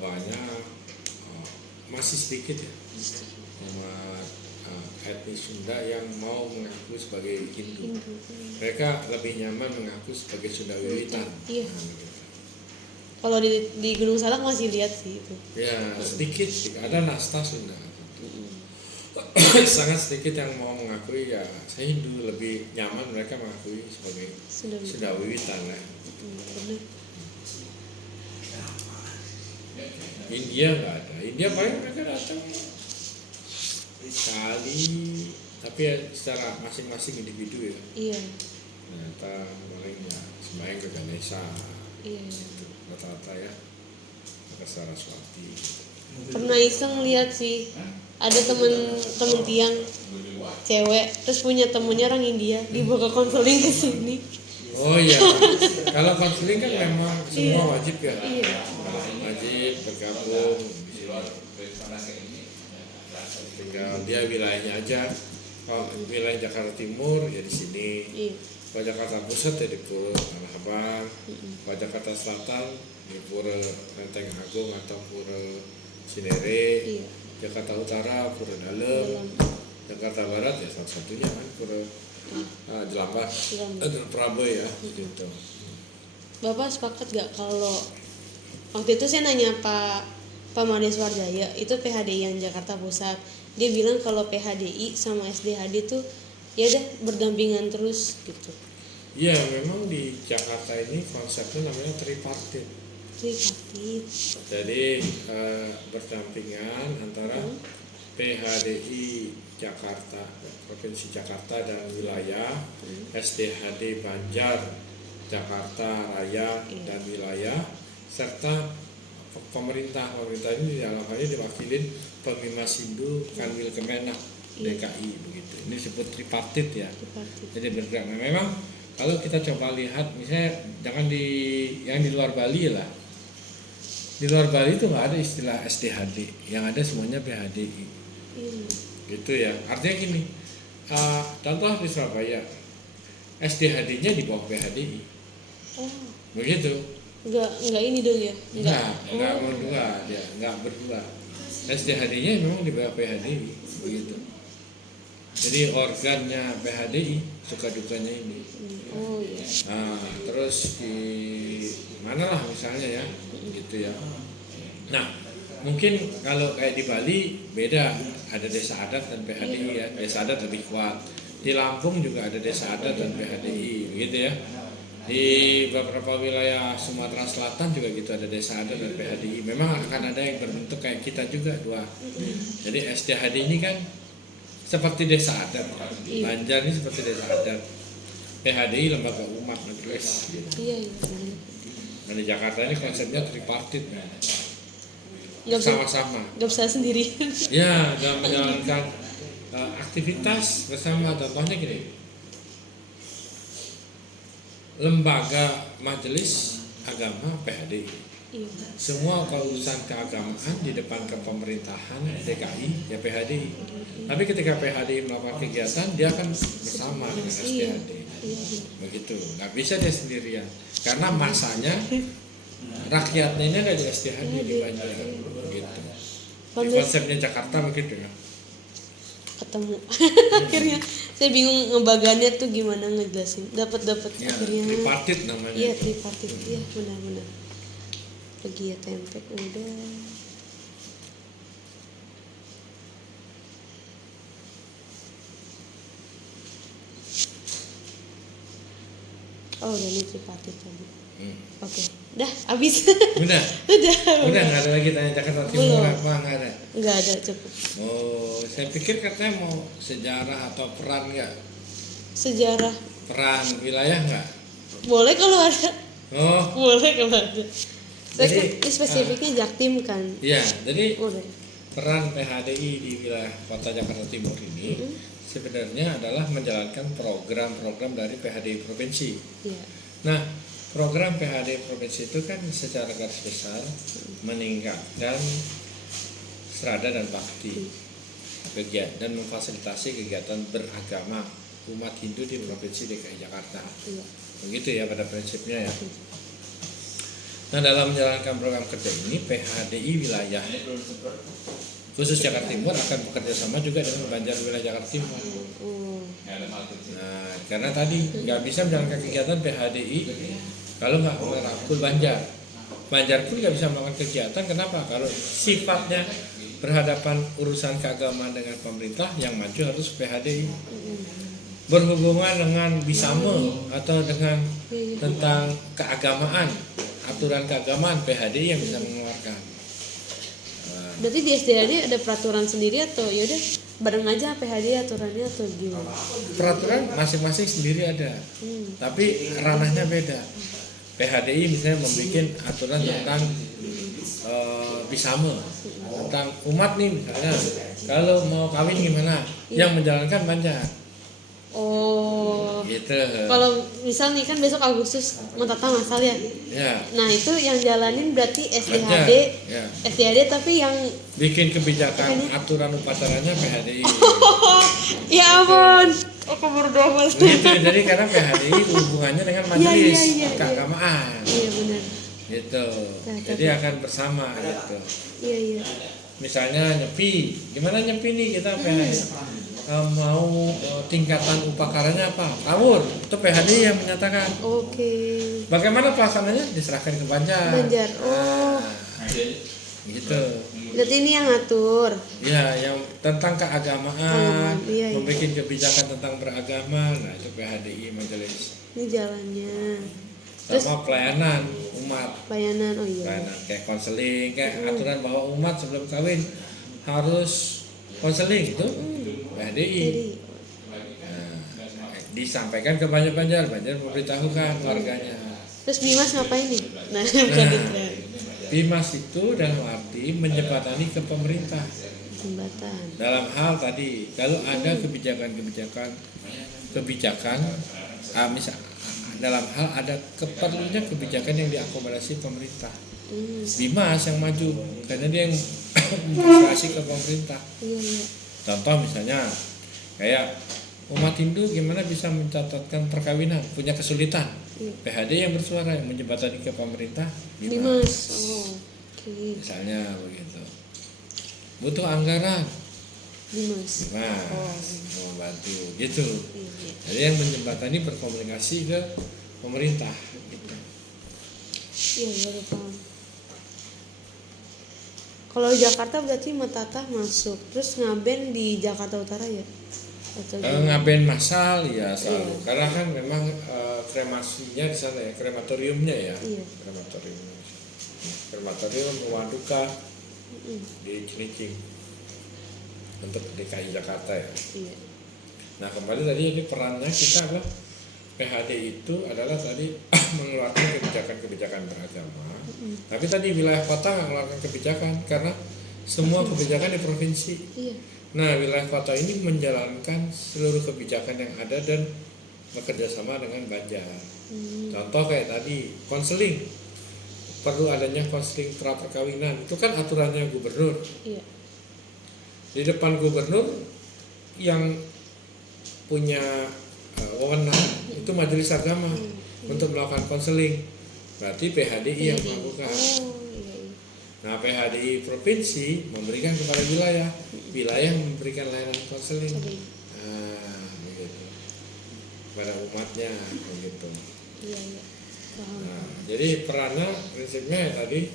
banyak masih sedikit ya umat etnis Sunda yang mau mengaku sebagai Hindu. Mereka lebih nyaman mengaku sebagai Sunda Wiwitan. Iya. Nah, gitu. Kalau di Gunung Salak masih lihat sih itu. Ya sedikit, ada nasta Sunda. Sangat sedikit yang mau mengakui ya saya Hindu, lebih nyaman mereka mengakui sebagai Sunda Wiwitan lah. Benar. India nggak ada. India paling mereka datang sekali, tapi ya secara masing-masing individu ya. Iya. Ternyata paling ya sembahyang ke Ganesha. Iya. Rata-rata ya ke Saraswati. Pernah iseng lihat sih, ada temen tiang cewek, terus punya temennya orang India, dibawa ke konseling ke sini. Oh iya, kalau konseling kan memang semua wajib ya. Iya. Wajib bergabung. Tinggal dia wilayahnya aja. Kalau wilayah Jakarta Timur ya di sini. Iya. Kalau Jakarta Pusat ya di Pura Tanah Abang. Kalau Jakarta Selatan di Pura Lenteng Agung atau Pura Cinere. Iya. Jakarta Utara Pura Dalem. Jakarta Barat ya satu-satunya kan Pura Jelambar. Prabowo ya gitu. Bapak sepakat gak kalau waktu itu saya nanya Pak Mades Warjaya, itu PHDI yang Jakarta Pusat, dia bilang kalau PHDI sama SDHD tuh ya udah berdampingan terus gitu. Iya, memang di Jakarta ini konsepnya namanya tripartit. Tripartit. Jadi berdampingan antara PHDI Jakarta, Provinsi Jakarta dan wilayah, SDHD Banjar, Jakarta Raya dan wilayah, serta pemerintah ini dalam hal ini diwakilin Pemima Sindu Kanwil Kemenak. DKI begitu. Ini disebut tripartit ya. Tripartit. Jadi bergerak. Nah, memang kalau kita coba lihat misalnya jangan di yang di luar Bali lah. Di luar Bali itu nggak ada istilah SDHD, yang ada semuanya PHDI. Gitu ya. Artinya gini, contoh di Surabaya, SDHD-nya di bawah PHDI. Oh, Begitu. enggak ini dong ya? Enggak berdua dia, enggak berdua. SDHD-nya memang di bawah PHDI, begitu. Jadi organnya PHDI, suka dukanya ini. Oh iya. Nah, terus di mana lah misalnya ya, gitu ya. Nah, mungkin kalau kayak di Bali beda, ada desa adat dan PHDI ya. Desa adat lebih kuat. Di Lampung juga ada desa adat dan PHDI, begitu ya. Di beberapa wilayah Sumatera Selatan juga gitu, ada desa adat dan PHDI. Memang akan ada yang berbentuk kayak kita juga dua. Jadi SDHD ini kan seperti desa adat, Banjar ini seperti desa adat, PHDI lembaga umat majelis. Iya iya. Benar. Dan di Jakarta ini konsepnya tripartit, Nggak bisa, sama-sama. nggak bisa sendiri. Ya, dalam menjalankan aktivitas bersama. Contohnya gini, lembaga majelis agama PHDI. Iya. Semua urusan keagamaan di depan kepemerintahan DKI ya PHDI. Tapi ketika PHDI melakukan kegiatan, dia akan bersama dengan SDHD. Begitu, nggak bisa dia sendirian. Karena masanya rakyatnya ini ada di SDHD di Banjar. Begitu. Di konsepnya Jakarta begitu ya. Ketemu. Akhirnya saya bingung ngebagannya tuh gimana ngejelasin. Dapat Ya, akhirnya. tripartit namanya. Iya tripartit. Iya benar-benar. Pergi ya tempe udah. Oh udah ini tripartit tadi. Oke, dah habis. Udah, Udah nggak ada lagi tanya Jakarta Timur apa nggak ada. Nggak ada cukup. Oh, saya pikir katanya mau sejarah atau peran nggak? Sejarah Peran wilayah nggak? boleh kalau ada. Oh, Boleh kalau ada. Saya Jadi, kan ini spesifiknya Jaktim kan. iya. Jadi Boleh. peran PHDI di wilayah Kota Jakarta Timur ini sebenarnya adalah menjalankan program-program dari PHDI provinsi. Iya. Nah, program PHDI provinsi itu kan secara garis besar meningkatkan serada dan bakti kegiatan dan memfasilitasi kegiatan beragama umat Hindu di provinsi DKI Jakarta. Iya. Begitu ya pada prinsipnya ya. Nah, dalam menjalankan program kerja ini PHDI wilayah khusus Jakarta Timur akan bekerja sama juga dengan Banjar wilayah Jakarta Timur. Oh. Nah, karena tadi nggak bisa menjalankan kegiatan PHDI kalau nggak merangkul Banjar. Banjar pun nggak bisa melakukan kegiatan. Kenapa? Kalau sifatnya berhadapan urusan keagamaan dengan pemerintah, yang maju harus PHDI. Berhubungan dengan bisame atau dengan tentang keagamaan, aturan keagamaan, PHDI yang bisa mengeluarkan. Berarti di SDHD ada peraturan sendiri atau yaudah bareng aja PHD aturannya atau gimana? Peraturan masing-masing sendiri ada, tapi ranahnya beda. PHDI misalnya membuat aturan tentang bisame, tentang umat nih misalnya, kalau mau kawin gimana, yang menjalankan Banjar. Oh. Gitu. Kalau misal nih kan besok Agustus Mentata Masal ya. Ya. Nah itu yang jalanin berarti SDHD, Banjar, ya. SDHD tapi yang Bikin kebijakan aturan upacaranya PHDI. ya ampun, aku baru mas. Begitu, jadi karena PHDI hubungannya dengan majelis Iya. keagamaan. Iya benar. Gitu. Jadi akan bersama gitu. Iya. Misalnya nyepi, gimana nyepi nih kita PHDI? Mau tingkatan upacaranya apa? Tawur, itu PHDI yang menyatakan. Oke. Bagaimana pelaksananya? Diserahkan ke Banjar. Banjar. Oh. Gitu. Berarti ini yang ngatur. Ya, yang tentang keagamaan, Iya. membuat kebijakan tentang beragama, nah itu PHDI majelis. Ini jalannya. Terus Sama pelayanan umat, pelayanan, oh iya. pelayanan kayak konseling, kayak aturan bahwa umat sebelum kawin harus konseling itu PHDI. Jadi, Nah, disampaikan ke Banjar memberitahukan warganya. terus Bimas ngapain nih? Nah, bukan itu. Bimas itu dalam arti menjembatani ke pemerintah. Jembatan. Dalam hal tadi, kalau ada kebijakan, misal dalam hal ada keperlunya kebijakan yang diakomodasi pemerintah. Bimas yang maju, karena dia yang investasi ke pemerintah. Iya. Contoh misalnya, kayak umat Hindu gimana bisa mencatatkan perkawinan, punya kesulitan. PHD yang bersuara, yang menjembatani ke pemerintah. Bimas. Oh, oke. Misalnya begitu. Butuh anggaran. Bimas. Membantu gitu. Iya. Jadi yang menjembatani berkomunikasi ke pemerintah. Gitu. Iya, baru paham. Kalau Jakarta berarti Metatah masuk, terus Ngaben di Jakarta Utara ya? Atau Ngaben massal ya selalu, karena kan memang kremasinya di sana ya, krematoriumnya ya, krematorium Waduka di Cilincing untuk DKI Jakarta ya. Iya. Nah kembali tadi ini perannya kita adalah PHD itu adalah tadi mengeluarkan kebijakan-kebijakan beragama. Tapi tadi wilayah kota nggak mengeluarkan kebijakan karena semua kebijakan di provinsi. Iya. Nah wilayah kota ini menjalankan seluruh kebijakan yang ada dan bekerja sama dengan Banjar. Contoh kayak tadi konseling, perlu adanya konseling pra perkawinan, itu kan aturannya gubernur. Iya. Di depan gubernur yang punya wewenang itu majelis agama untuk melakukan konseling, berarti PHDI yang melakukan. Iya. Nah PHDI provinsi memberikan kepada wilayah memberikan layanan konseling. Begitu kepada umatnya begitu. Iya. Paham. Nah, jadi perannya prinsipnya tadi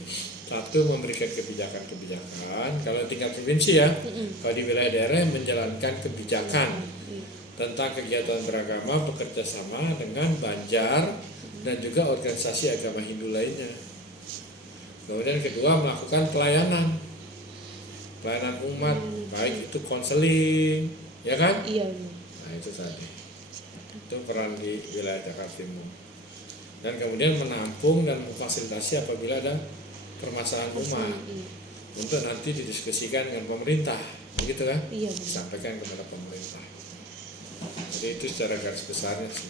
satu memberikan kebijakan kalau tingkat provinsi ya, kalau di wilayah daerah menjalankan kebijakan tentang kegiatan beragama bekerja sama dengan Banjar dan juga organisasi agama Hindu lainnya. Kemudian kedua melakukan pelayanan umat, baik itu konseling, ya kan? Iya. Nah itu tadi, itu peran di wilayah Jakarta Timur. Dan kemudian menampung dan memfasilitasi apabila ada permasalahan umat untuk nanti didiskusikan dengan pemerintah, begitu kan? Iya. Disampaikan kepada pemerintah. Jadi itu secara garis besarnya sih.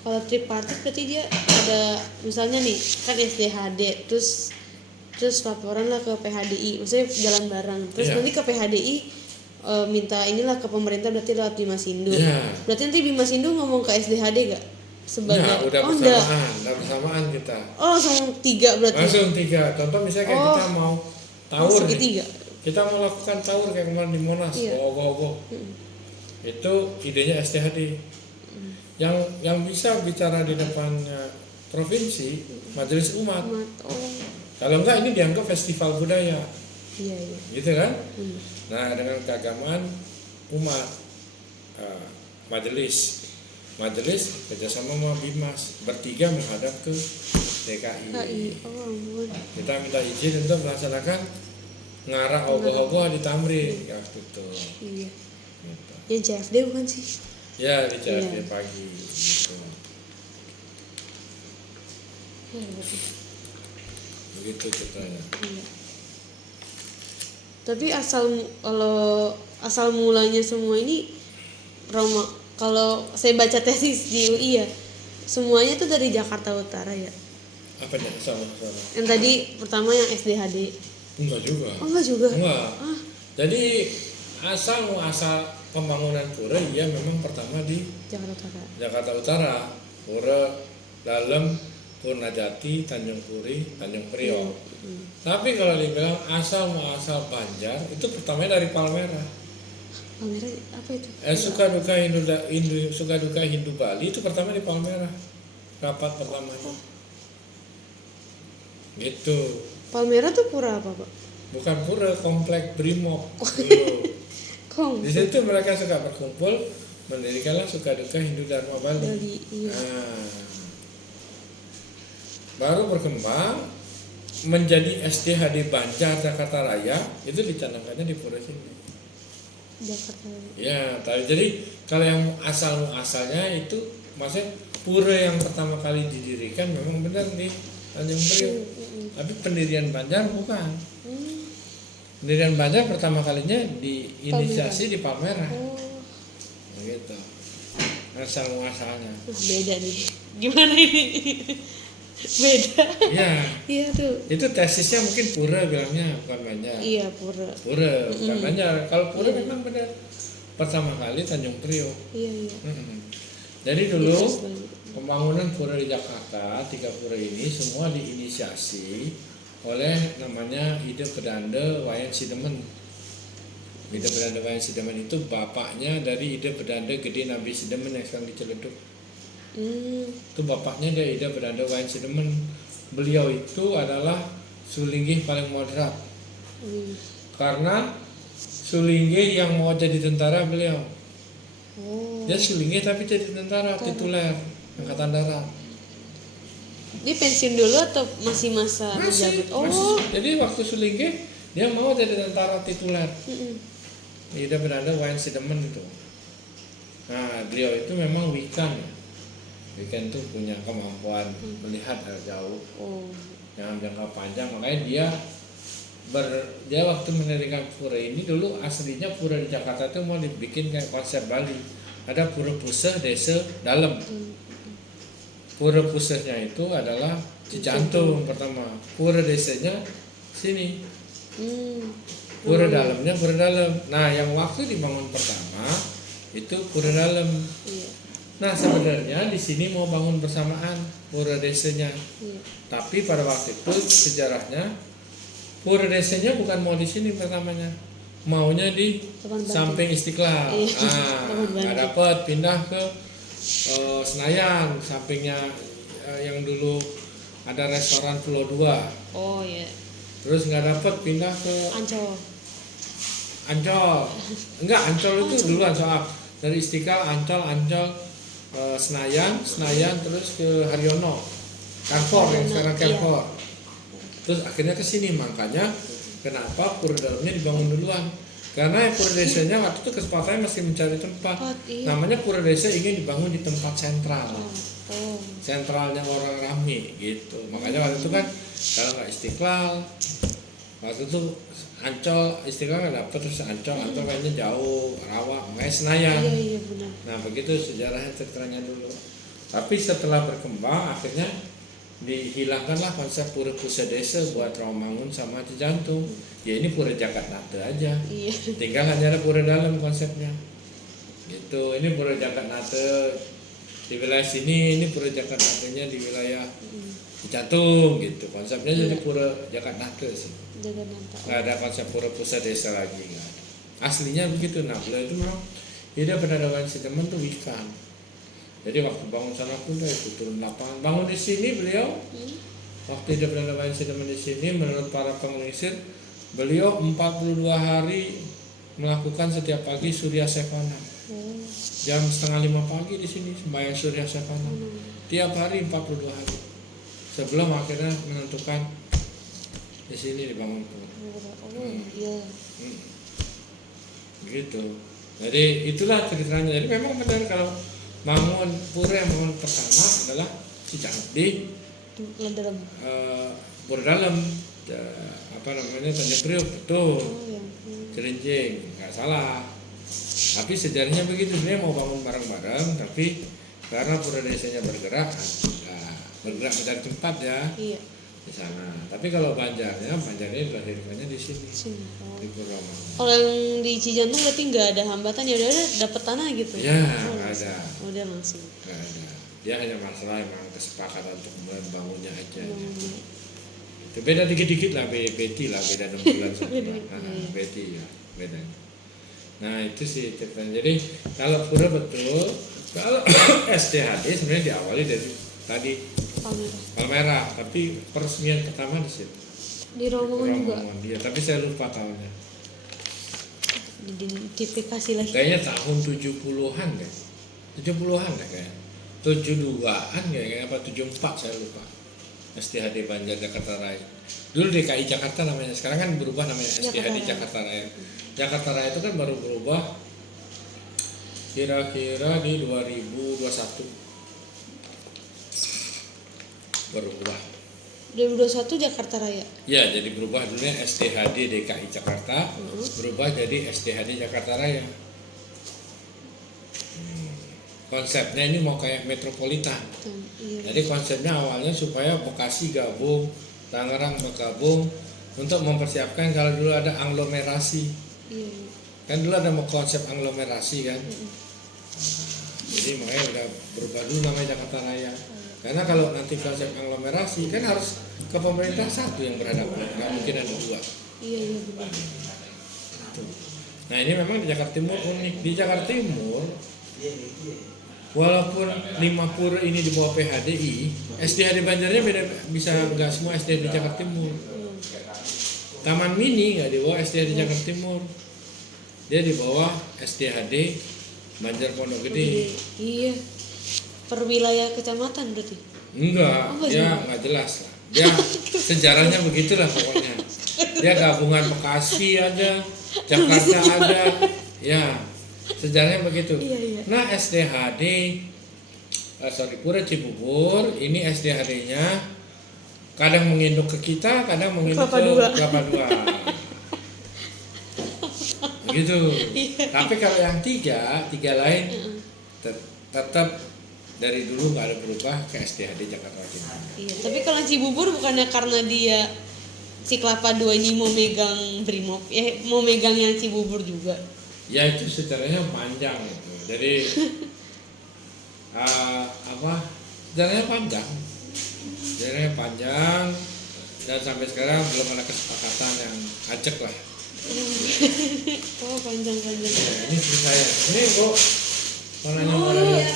Kalau tripartit berarti dia ada misalnya nih kan SDHD terus laporan lah ke PHDI, maksudnya jalan bareng. Terus nanti ke PHDI minta inilah ke pemerintah berarti lewat Bimas Hindu. Berarti nanti Bimas Hindu ngomong ke SDHD gak? Sebagai udah bersamaan kita. Oh langsung 3 berarti. Langsung 3. Contoh misalnya kayak kita mau tawur nih. 3. Kita mau lakukan tawur kayak kemarin di Monas, ogoh-ogoh. Itu idenya SDHD. Yang bisa bicara di depan provinsi, majelis umat. Kalau enggak ini dianggap festival budaya. Iya. Gitu kan? Nah, dengan keagamaan umat, majelis kerjasama sama Bimas bertiga menghadap ke DKI. Kita minta izin untuk melaksanakan ngarah ogoh-ogoh di Tamrin waktu itu. Iya. Gitu. Yang CFD bukan sih? Ya di CFD pagi. Gitu. Begitu ceritanya. Iya. Tapi asal mulanya semua ini kalau saya baca tesis di UI ya, semuanya tuh dari Jakarta Utara ya. Apanya? Sama. Yang tadi pertama yang SDHD. Enggak juga. Oh, enggak juga. Enggak. Jadi asal pembangunan pura memang pertama di Jakarta Utara. Pura Dalem, Purnajati, Tanjung Puri, Tanjung Priok. Tapi kalau dibilang asal Banjar itu pertamanya dari Palmerah. Palmerah apa itu? Suka duka Hindu Bali itu pertama di Palmerah. Rapat pertamanya. Gitu. Palmerah tuh pura apa, Pak? Bukan pura, komplek Brimob. Di situ mereka suka berkumpul, mendirikanlah Suka Duka Hindu Dharma Bali. Iya. Baru berkembang menjadi SDHD Banjar Jakarta Raya, itu dicanangkannya di pura sini. Jakarta Raya. Ya, jadi kalau yang asalnya itu maksudnya pura yang pertama kali didirikan memang benar di Tanjung Priok. Tapi pendirian Banjar bukan. Pendirian Banjar pertama kalinya diinisiasi di Palmerah. Oh, Begitu. Asal muasalnya. beda nih. Gimana ini? Beda. Iya. Iya tuh. Itu tesisnya mungkin Pura bilangnya, bukan Banjar. Iya, pura. Pura, bukan Banjar. Kalau Pura memang benar pertama kali Tanjung Priok. Iya, iya. Jadi dulu Iya, banget. pembangunan pura di Jakarta, 3 pura ini semua diinisiasi oleh namanya Ide Pedanda Wayan Sidemen. Ide Pedanda Wayan Sidemen itu bapaknya dari Ide Pedanda Gede Nabi Sidemen yang sekarang di Ciledug. Itu bapaknya dari Ide Pedanda Wayan Sidemen. Beliau itu adalah Sulinggih paling moderat. Karena Sulinggih yang mau jadi tentara beliau. Oh. Dia Sulinggih tapi jadi tentara tituler Angkatan Darat. Dia pensiun dulu atau masih masa menjabat? Oh. Jadi waktu Sulinggih dia mau jadi tentara tituler. Dia berada Wayan Sidemen itu. Nah, beliau itu memang Wikan ya. Wikan itu punya kemampuan melihat jauh, yang jangka panjang. Makanya dia waktu mendirikan pura ini dulu aslinya pura di Jakarta itu mau dibikin kayak konsep Bali. Ada pura puseh, desa, dalam. Pura pusatnya itu adalah Cijantung pertama, pura desanya sini, pura dalamnya pura dalam. Nah, yang waktu dibangun pertama itu pura dalam. Nah, sebenarnya di sini mau bangun bersamaan pura desanya, tapi pada waktu itu sejarahnya pura desanya bukan mau di sini pertamanya, maunya di samping Istiqlal. Nggak dapat, pindah ke Senayan, sampingnya yang dulu ada restoran Pulau 2. Oh iya. Terus nggak dapat, pindah ke Ancol. Enggak, Ancol itu duluan soal dari Istiqlal, Ancol, Senayan, terus ke Haryono, Carrefour yang sekarang Carrefour. Terus akhirnya ke sini. Makanya kenapa pura dalamnya dibangun duluan? Karena pura desanya waktu itu kesempatannya masih mencari tempat. Namanya pura desa ingin dibangun di tempat sentral. Sentralnya orang ramai gitu. Makanya waktu itu kan kalau nggak Istiqlal, waktu itu Ancol, Istiqlal nggak dapet, terus Ancol kayaknya jauh, rawa, makanya Senayan. Iya, benar. Nah begitu sejarahnya ceritanya dulu. Tapi setelah berkembang akhirnya dihilangkanlah konsep pura pusat desa buat Rawamangun sama Cijantung. Ya ini pura Jakarta aja. Iya. Tinggal hanya ada pura dalam konsepnya. Gitu. Ini pura Jakarta di wilayah sini, ini pura Jakarta-nya di wilayah Cijantung gitu. Konsepnya jadi pura Jakarta sih. Nggak ada konsep pura pusat desa lagi, nggak ada. Aslinya begitu. Nah, beliau itu memang Ide Pedanda Wayan Sidemen tuh Wikan. Jadi waktu bangun sana pun itu turun lapangan. Bangun di sini beliau, waktu Ide Pedanda Wayan Sidemen di sini, menurut para pengelisir, beliau 42 hari melakukan setiap pagi Surya Sevana. Jam 4:30 pagi di sini sembahyang Surya Sevana. Tiap hari 42 hari. Sebelum akhirnya menentukan di sini dibangun pura. Iya. Gitu. Jadi itulah ceritanya. Jadi memang benar kalau bangun pura yang bangun pertama adalah Cijantung, pura dalam, Tanjung Priok, betul. Cerincing, nggak salah. Tapi sejarahnya begitu, sebenarnya mau bangun bareng-bareng, tapi karena pura desanya bergerak mencari tempat ya di sana. Tapi kalau Banjarnya dilahirkannya di sini. Di Purwomangun. Kalau yang di Cijantung berarti nggak ada hambatan, ya udah dapet tanah gitu. Ya, nggak ada. Udah langsung. Nggak ada. Dia hanya masalah emang kesepakatan untuk membangunnya aja. Itu beda dikit-dikit lah, Betty lah, beda 6 bulan Betty ya, beda. Nah itu sih ceritanya. Jadi kalau pura betul, kalau STHD sebenarnya diawali dari tadi Palmerah, tapi peresmian pertama di situ. Di Rawamangun juga. Dia, tapi saya lupa tahunnya. Identifikasi lagi. Kayaknya tahun 70-an deh. 70-an deh kayaknya. 72-an kayaknya, apa 74 saya lupa. STHD Banjar Jakarta Raya. Dulu DKI Jakarta namanya, sekarang kan berubah namanya STHD Jakarta Raya. Jakarta Raya itu kan baru berubah kira-kira di 2021. Berubah. 2021 Jakarta Raya. Ya, jadi berubah dulunya SDHD DKI Jakarta, berubah jadi SDHD Jakarta Raya. Konsepnya ini mau kayak metropolitan. Iya. Jadi konsepnya awalnya supaya Bekasi gabung, Tangerang bergabung untuk mempersiapkan kalau dulu ada aglomerasi. Iya. Kan dulu ada konsep aglomerasi kan. Jadi makanya udah berubah dulu namanya Jakarta Raya. Karena kalau nanti konsep aglomerasi kan harus ke pemerintah satu yang berhadapan, nggak mungkin ada dua. Iya benar. Nah ini memang di Jakarta Timur unik. Di Jakarta Timur, walaupun 5 pura ini di bawah PHDI, SDHD Banjarnya beda, bisa nggak semua SDHD Jakarta Timur. Taman Mini nggak di bawah SDHD Jakarta Timur, dia di bawah SDHD Banjar Pondok Gede. Iya. Per wilayah kecamatan berarti. Enggak, dia nggak jelas lah. Dia sejarahnya begitulah pokoknya. Dia gabungan Bekasi ada, Jakarta ada, ya sejarahnya begitu. Iya. Nah SDHD, Pura Cibubur, ini SDHD-nya kadang menginduk ke kita, kadang menginduk ke Kelapa Dua. Begitu. Tapi kalau yang tiga lain tetap dari dulu nggak ada berubah ke SDHD Jakarta Timur. Iya, tapi kalau Cibubur bukannya karena dia si Kelapa Dua ini mau megang Brimob, mau megang yang Cibubur juga. Ya itu sejarahnya panjang gitu. Jadi sejarahnya panjang dan sampai sekarang belum ada kesepakatan yang acak lah. Oh panjang. Ini istri saya. Ini Bu, mau nanya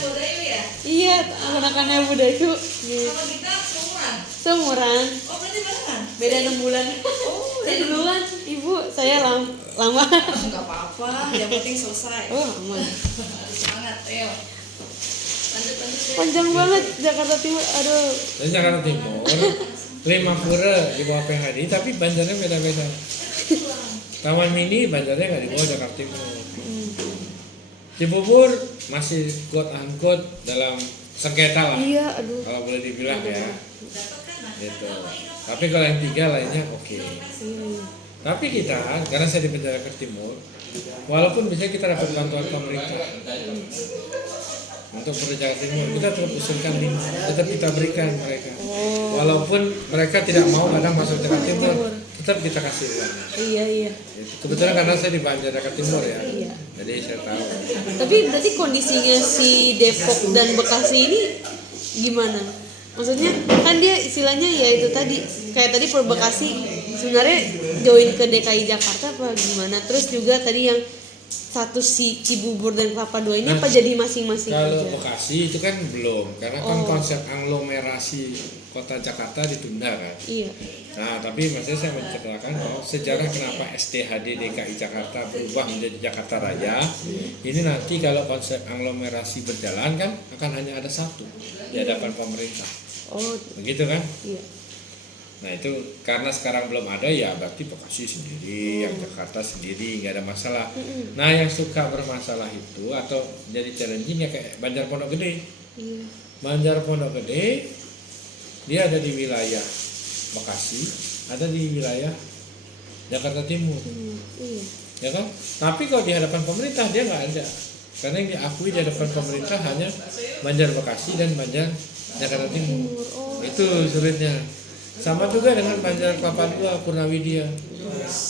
Iya, anak-anaknya Budayu. Sama kita seumuran. Seumuran. Oh berarti barengan? Beda 6 bulan. Oh Saya duluan, ibu. Saya lama. nggak apa-apa, yang penting selesai. Oh aman. Harus semangat, ayo. Lanjut. Panjang banget Jakarta Timur. Aduh. dari Jakarta Timur 5 pura di bawah PHD, tapi banjarnya beda-beda. Taman Mini banjarnya nggak di bawah Jakarta Timur. Cibubur masih quote-unquote dalam sengketa lah. Iya, aduh. Kalau boleh dibilang ya. Gitu. Tapi kalau yang 3 lainnya oke. Tapi kita, karena saya di Jakarta Timur, walaupun bisa kita dapat bantuan pemerintah untuk Jakarta Timur, kita tetap usulkan tetap kita berikan mereka. Walaupun mereka tidak mau kadang masuk Jakarta Timur, tetap kita kasih uang. Iya. Kebetulan karena saya di Banjar Jakarta Timur ya, Iya. jadi saya tahu. Tapi berarti kondisinya si Depok dan Bekasi ini gimana? Maksudnya kan dia istilahnya ya itu tadi kayak tadi per Bekasi sebenarnya join ke DKI Jakarta apa gimana? Terus juga tadi yang satu si Cibubur dan Kelapa Dua ini apa jadi masing-masing Kalau aja? Bekasi itu kan belum, karena kan konsep aglomerasi kota Jakarta ditunda kan. Iya. Nah, tapi maksudnya saya menceritakan bahwa sejarah kenapa SDHD DKI Jakarta berubah menjadi Jakarta Raya. Ini nanti kalau konsep aglomerasi berjalan kan akan hanya ada satu di hadapan pemerintah. Oh, Begitu kan? iya. Nah itu karena sekarang belum ada ya berarti Bekasi sendiri, yang Jakarta sendiri, nggak ada masalah. Nah yang suka bermasalah itu atau jadi challenging ya kayak Banjar Pondok Gede. Iya. Banjar Pondok Gede dia ada di wilayah Bekasi, ada di wilayah Jakarta Timur, Iya. ya kan? Tapi kalau di hadapan pemerintah dia nggak ada, karena yang diakui di hadapan pemerintah hanya Banjar Bekasi dan Banjar Jakarta Timur. Itu sulitnya. Sama juga dengan Banjar Kelapa Dua, Purnawidya.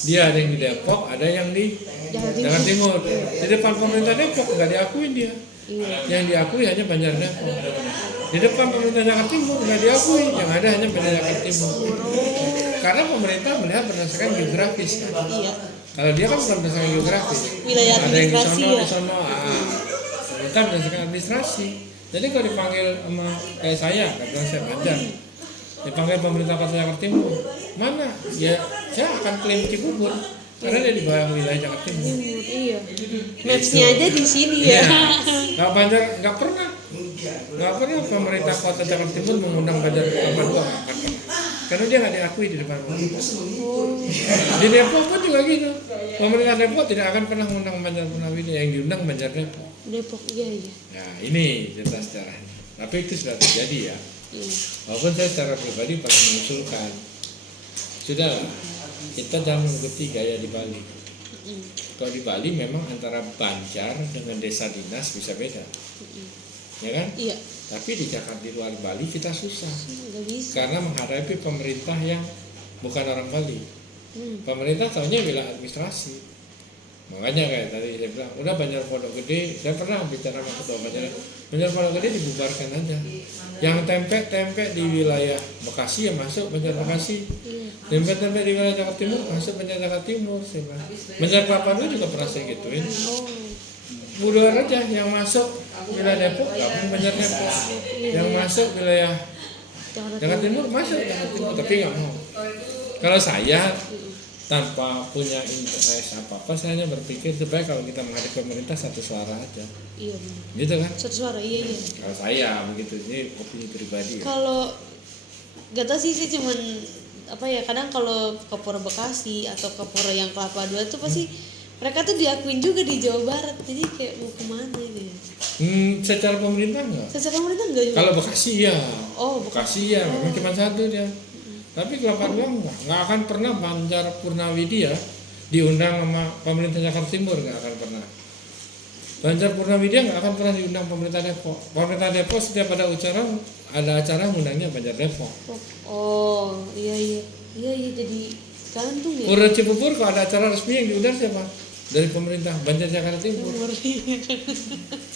Dia ada yang di Depok, ada yang di Jakarta Timur. Di depan pemerintah Depok nggak diakuin dia. Yang diakui hanya Banjar Depok. Di depan pemerintah Jakarta Timur nggak diakui, yang ada hanya Banjar Jakarta Timur. Karena pemerintah melihat berdasarkan geografis. Iya. Kalau dia kan bukan berdasarkan geografis. Wilayah Ada yang di administrasi sono, ya. di sono. Pemerintah berdasarkan administrasi. Jadi kalau dipanggil sama kayak saya, kata saya Banjar, dipanggil pemerintah kota Jakarta Timur, mana? Ya saya akan klaim Cibubur karena dia di bawah wilayah Jakarta Timur. Iya. Maps-nya aja di sini ya. Nggak Banjar, nggak pernah pemerintah kota Jakarta Timur mengundang Banjar Kelapa Dua, nggak akan pernah. Karena dia nggak diakui di depan pemerintah. Di Depok pun juga gitu. Pemerintah Depok tidak akan pernah mengundang Banjar Purnawidya, yang diundang Banjar Depok. Depok, iya. Ya ini cerita sejarahnya. Tapi itu sudah terjadi ya. Walaupun saya secara pribadi pernah mengusulkan, sudah kita jangan mengikuti gaya di Bali. Kalau di Bali memang antara Banjar dengan desa dinas bisa beda, ya kan? Iya. Tapi di Jakarta, di luar Bali kita susah Nggak bisa. karena menghadapi pemerintah yang bukan orang Bali. Pemerintah taunya wilayah administrasi. Makanya kayak tadi saya bilang, udah Banjar Pondok Gede, saya pernah bicara sama ketua Banjar Pondok Gede dibubarkan aja. Yang tempe di wilayah Bekasi ya masuk Banjar Bekasi. Tempe di wilayah Jakarta Timur masuk Banjar Jakarta Timur. Saya bilang. Banjar Kelapa dulu juga pernah saya gituin. Bubar aja yang masuk wilayah Depok, gabung Banjar Depok. Yang masuk wilayah Jakarta Timur masuk Jakarta Timur, tapi nggak mau. Kalau saya tanpa punya interest apa-apa, saya hanya berpikir supaya kalau kita menghadapi pemerintah satu suara aja. Iya benar. Gitu kan? Satu suara, iya. Kalau saya begitu, ini opini pribadi. Ya. Kalau gak tau sih cuman apa ya, kadang kalau ke Pura Bekasi atau ke Pura yang Kelapa Dua tuh pasti mereka tuh diakuin juga di Jawa Barat, jadi kayak mau kemana gitu. Secara pemerintah enggak? Secara pemerintah enggak juga. Kalau Bekasi ya. Oh, Bekasi ya, memang cuma satu dia. Tapi Kelapa Dua nggak akan pernah Banjar Purnawidya diundang sama pemerintah Jakarta Timur, nggak akan pernah. Banjar Purnawidya nggak akan pernah diundang pemerintah Depok. Pemerintah Depok setiap ada acara undangnya Banjar Depok. Oh, iya jadi gantung ya. Pura Cibubur kalau ada acara resmi yang diundang siapa? Dari pemerintah Banjar Jakarta Timur.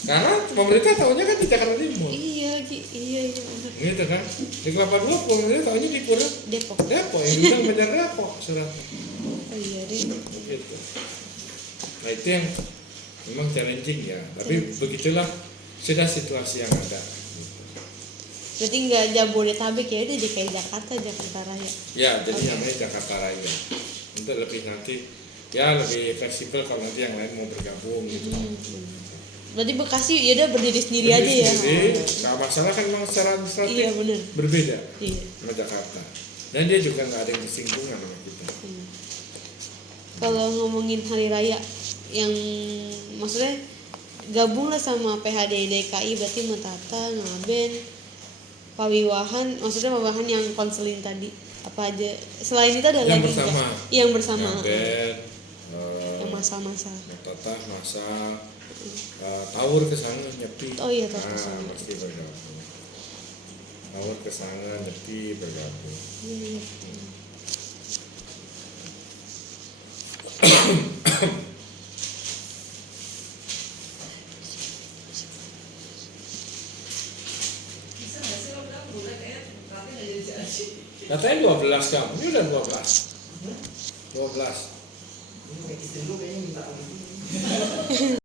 Karena pemerintah tahunya kan di Jakarta Timur. Iya benar. Gitu kan? Di Kelapa Dua pemerintah tahunya di Pura Depok. Depok yang diundang Banjar Depok surat. Oh iya deh. Gitu. Nah itu yang memang challenging ya. Tapi begitulah sudah situasi yang ada. Berarti nggak Jabodetabek ya, itu DKI Jakarta Raya. Ya jadi namanya Jakarta Raya. Untuk lebih nanti ya lebih fleksibel kalau nanti yang lain mau bergabung gitu. Berarti Bekasi ya udah berdiri sendiri aja ya. Nggak masalah kan memang secara administratif Iya benar. berbeda Iya. sama Jakarta. Dan dia juga nggak ada yang bersinggungan sama kita. Kalau ngomongin hari raya yang maksudnya gabung lah sama PHD DKI, berarti Metata, Ngaben, Pawiwahan, maksudnya Pawiwahan yang konseling tadi apa aja. Selain itu ada Yang lagi bersama. nggak? Yang bersama. Ngaben, Yang masa-masa. Tatah masa Tawur ke sana nyepi. Oh iya, Tawur ke sana. Mesti bergabung. Tawur ke sana nyepi bergabung. Iya. Bisa nggak sih lo bilang bulan kayaknya nanti nggak jadi. Katanya 12 kamu, ini udah 12. 12. Istri lu kayaknya minta lagi.